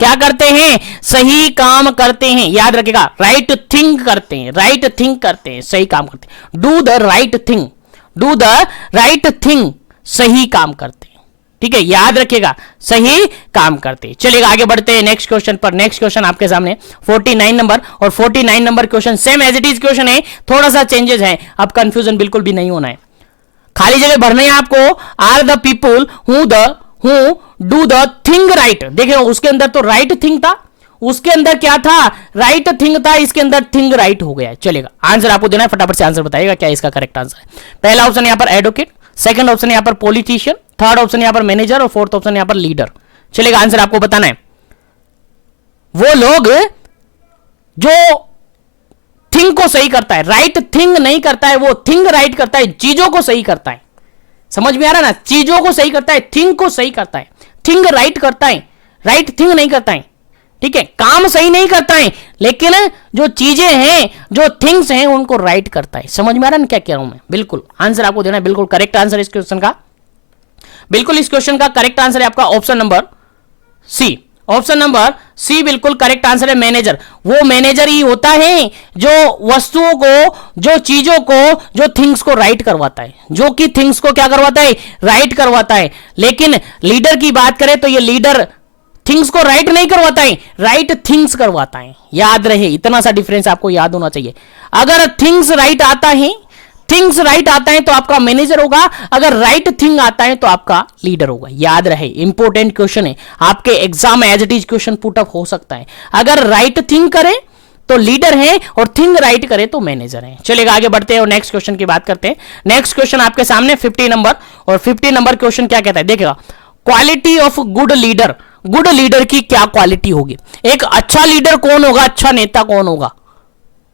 क्या करते हैं, सही काम करते हैं। याद रखिएगा, राइट थिंक करते हैं, राइट थिंक करते हैं, सही काम करते हैं। Do the right thing, do the right thing, सही काम करते हैं। ठीक है, याद रखिएगा, सही काम करते हैं। चलिए आगे बढ़ते हैं नेक्स्ट क्वेश्चन पर। नेक्स्ट क्वेश्चन आपके सामने 49 नंबर, और 49 number question same as it is question है, थोड़ा सा चेंजेस है। अब कंफ्यूजन बिल्कुल भी नहीं होना है, खाली जगह भरने हैं आपको। Are the people who do the thing right. देखिए उसके अंदर तो राइट थिंग था, उसके अंदर क्या था, राइट थिंग था, इसके अंदर थिंग राइट हो गया है। चलेगा, आंसर आपको देना है, फटाफट से आंसर बताइएगा क्या इसका करेक्ट आंसर है। पहला ऑप्शन यहां पर एडवोकेट, सेकंड ऑप्शन यहां पर पॉलिटिशियन, थर्ड ऑप्शन यहां पर मैनेजर, और फोर्थ ऑप्शन यहां पर लीडर। चलेगा, आंसर आपको बताना है। वो लोग जो थिंग को सही करता है, राइट थिंग नहीं करता है, वो थिंग राइट करता है, चीजों को सही करता है। समझ में आ रहा ना, चीजों को सही करता है, थिंग को सही करता है, थिंग राइट करता है, राइट थिंग नहीं करता है। ठीक है, काम सही नहीं करता है, लेकिन जो चीजें हैं, जो थिंग्स हैं, उनको राइट करता है। समझ में आ रहा है क्या कह रहा हूं मैं, बिल्कुल आंसर आपको देना है, बिल्कुल करेक्ट आंसर इस क्वेश्चन का। बिल्कुल इस क्वेश्चन का करेक्ट आंसर है आपका option number C. Option number C बिल्कुल करेक्ट आंसर है, मैनेजर। वो मैनेजर ही होता है जो वस्तुओं को, जो चीजों को, जो थिंग्स को राइट करवाता है, जो कि थिंग्स को क्या करवाता है, राइट करवाता है। लेकिन लीडर की बात करें तो ये लीडर थिंग्स को राइट नहीं करवाता है, राइट थिंग्स करवाता है। याद रहे, इतना सा डिफरेंस आपको याद होना चाहिए। अगर थिंग्स राइट आता है, थिंग्स राइट आता है तो आपका मैनेजर होगा, अगर राइट थिंग आता है तो आपका लीडर होगा। याद रहे, इंपॉर्टेंट क्वेश्चन है, आपके एग्जाम में as it is question put up हो सकता है। अगर राइट थिंग करे तो लीडर है, और थिंग राइट करे तो मैनेजर है। चलेगा, आगे बढ़ते हैं और नेक्स्ट क्वेश्चन की बात करते हैं। नेक्स्ट क्वेश्चन आपके सामने 50 नंबर, और 50 नंबर क्वेश्चन क्या कहता है, देखिएगा, quality of good leader. Good leader की क्या क्वालिटी होगी। एक अच्छा लीडर कौन होगा, अच्छा नेता कौन होगा।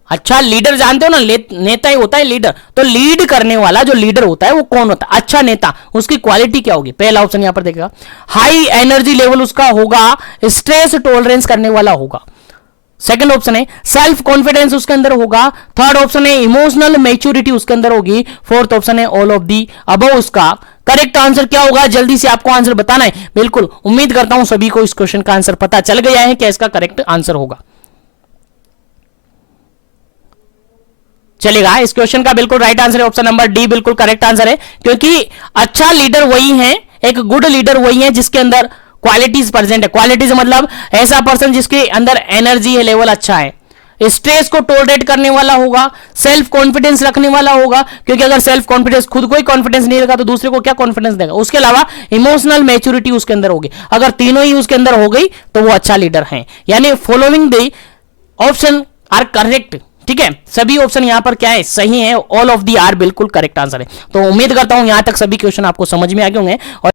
अच्छा लीडर जानते हो ना, नेता ही होता है लीडर। तो लीड करने वाला जो लीडर होता है वो कौन होता है, अच्छा नेता, उसकी क्वालिटी क्या होगी। पहला ऑप्शन यहां पर देखेगा, हाई एनर्जी लेवल उसका होगा, स्ट्रेस टॉलरेंस करने वाला होगा। सेकंड ऑप्शन है सेल्फ कॉन्फिडेंस उसके अंदर होगा। थर्ड ऑप्शन है इमोशनल मैच्योरिटी उसके अंदर होगी। फोर्थ ऑप्शन है ऑल ऑफ दी अबव। उसका करेक्ट आंसर क्या होगा, जल्दी से आपको आंसर बताना है। बिल्कुल उम्मीद करता हूं सभी को इस क्वेश्चन का आंसर पता चल गया है क्या इसका करेक्ट आंसर होगा। चलेगा, इस क्वेश्चन का बिल्कुल राइट आंसर है ऑप्शन नंबर डी, बिल्कुल करेक्ट आंसर है। क्योंकि अच्छा लीडर वही है, एक गुड लीडर वही है जिसके अंदर क्वालिटीज प्रेजेंट है। क्वालिटीज मतलब ऐसा पर्सन जिसके अंदर एनर्जी है, लेवल अच्छा है, स्ट्रेस को टॉलरेट करने वाला होगा, सेल्फ कॉन्फिडेंस रखने वाला होगा। क्योंकि अगर सेल्फ कॉन्फिडेंस, खुद को ही कॉन्फिडेंस नहीं रखा तो दूसरे को क्या कॉन्फिडेंस देगा। उसके अलावा इमोशनल मैच्योरिटी उसके अंदर होगी। अगर तीनों ही उसके अंदर हो गई तो वो अच्छा लीडर है। यानी following the option are correct. ठीक है, सभी ऑप्शन यहां पर क्या है, सही है। ऑल ऑफ दी आर बिल्कुल करेक्ट आंसर है। तो उम्मीद करता हूं यहां तक सभी क्वेश्चन आपको समझ में आ गए होंगे। और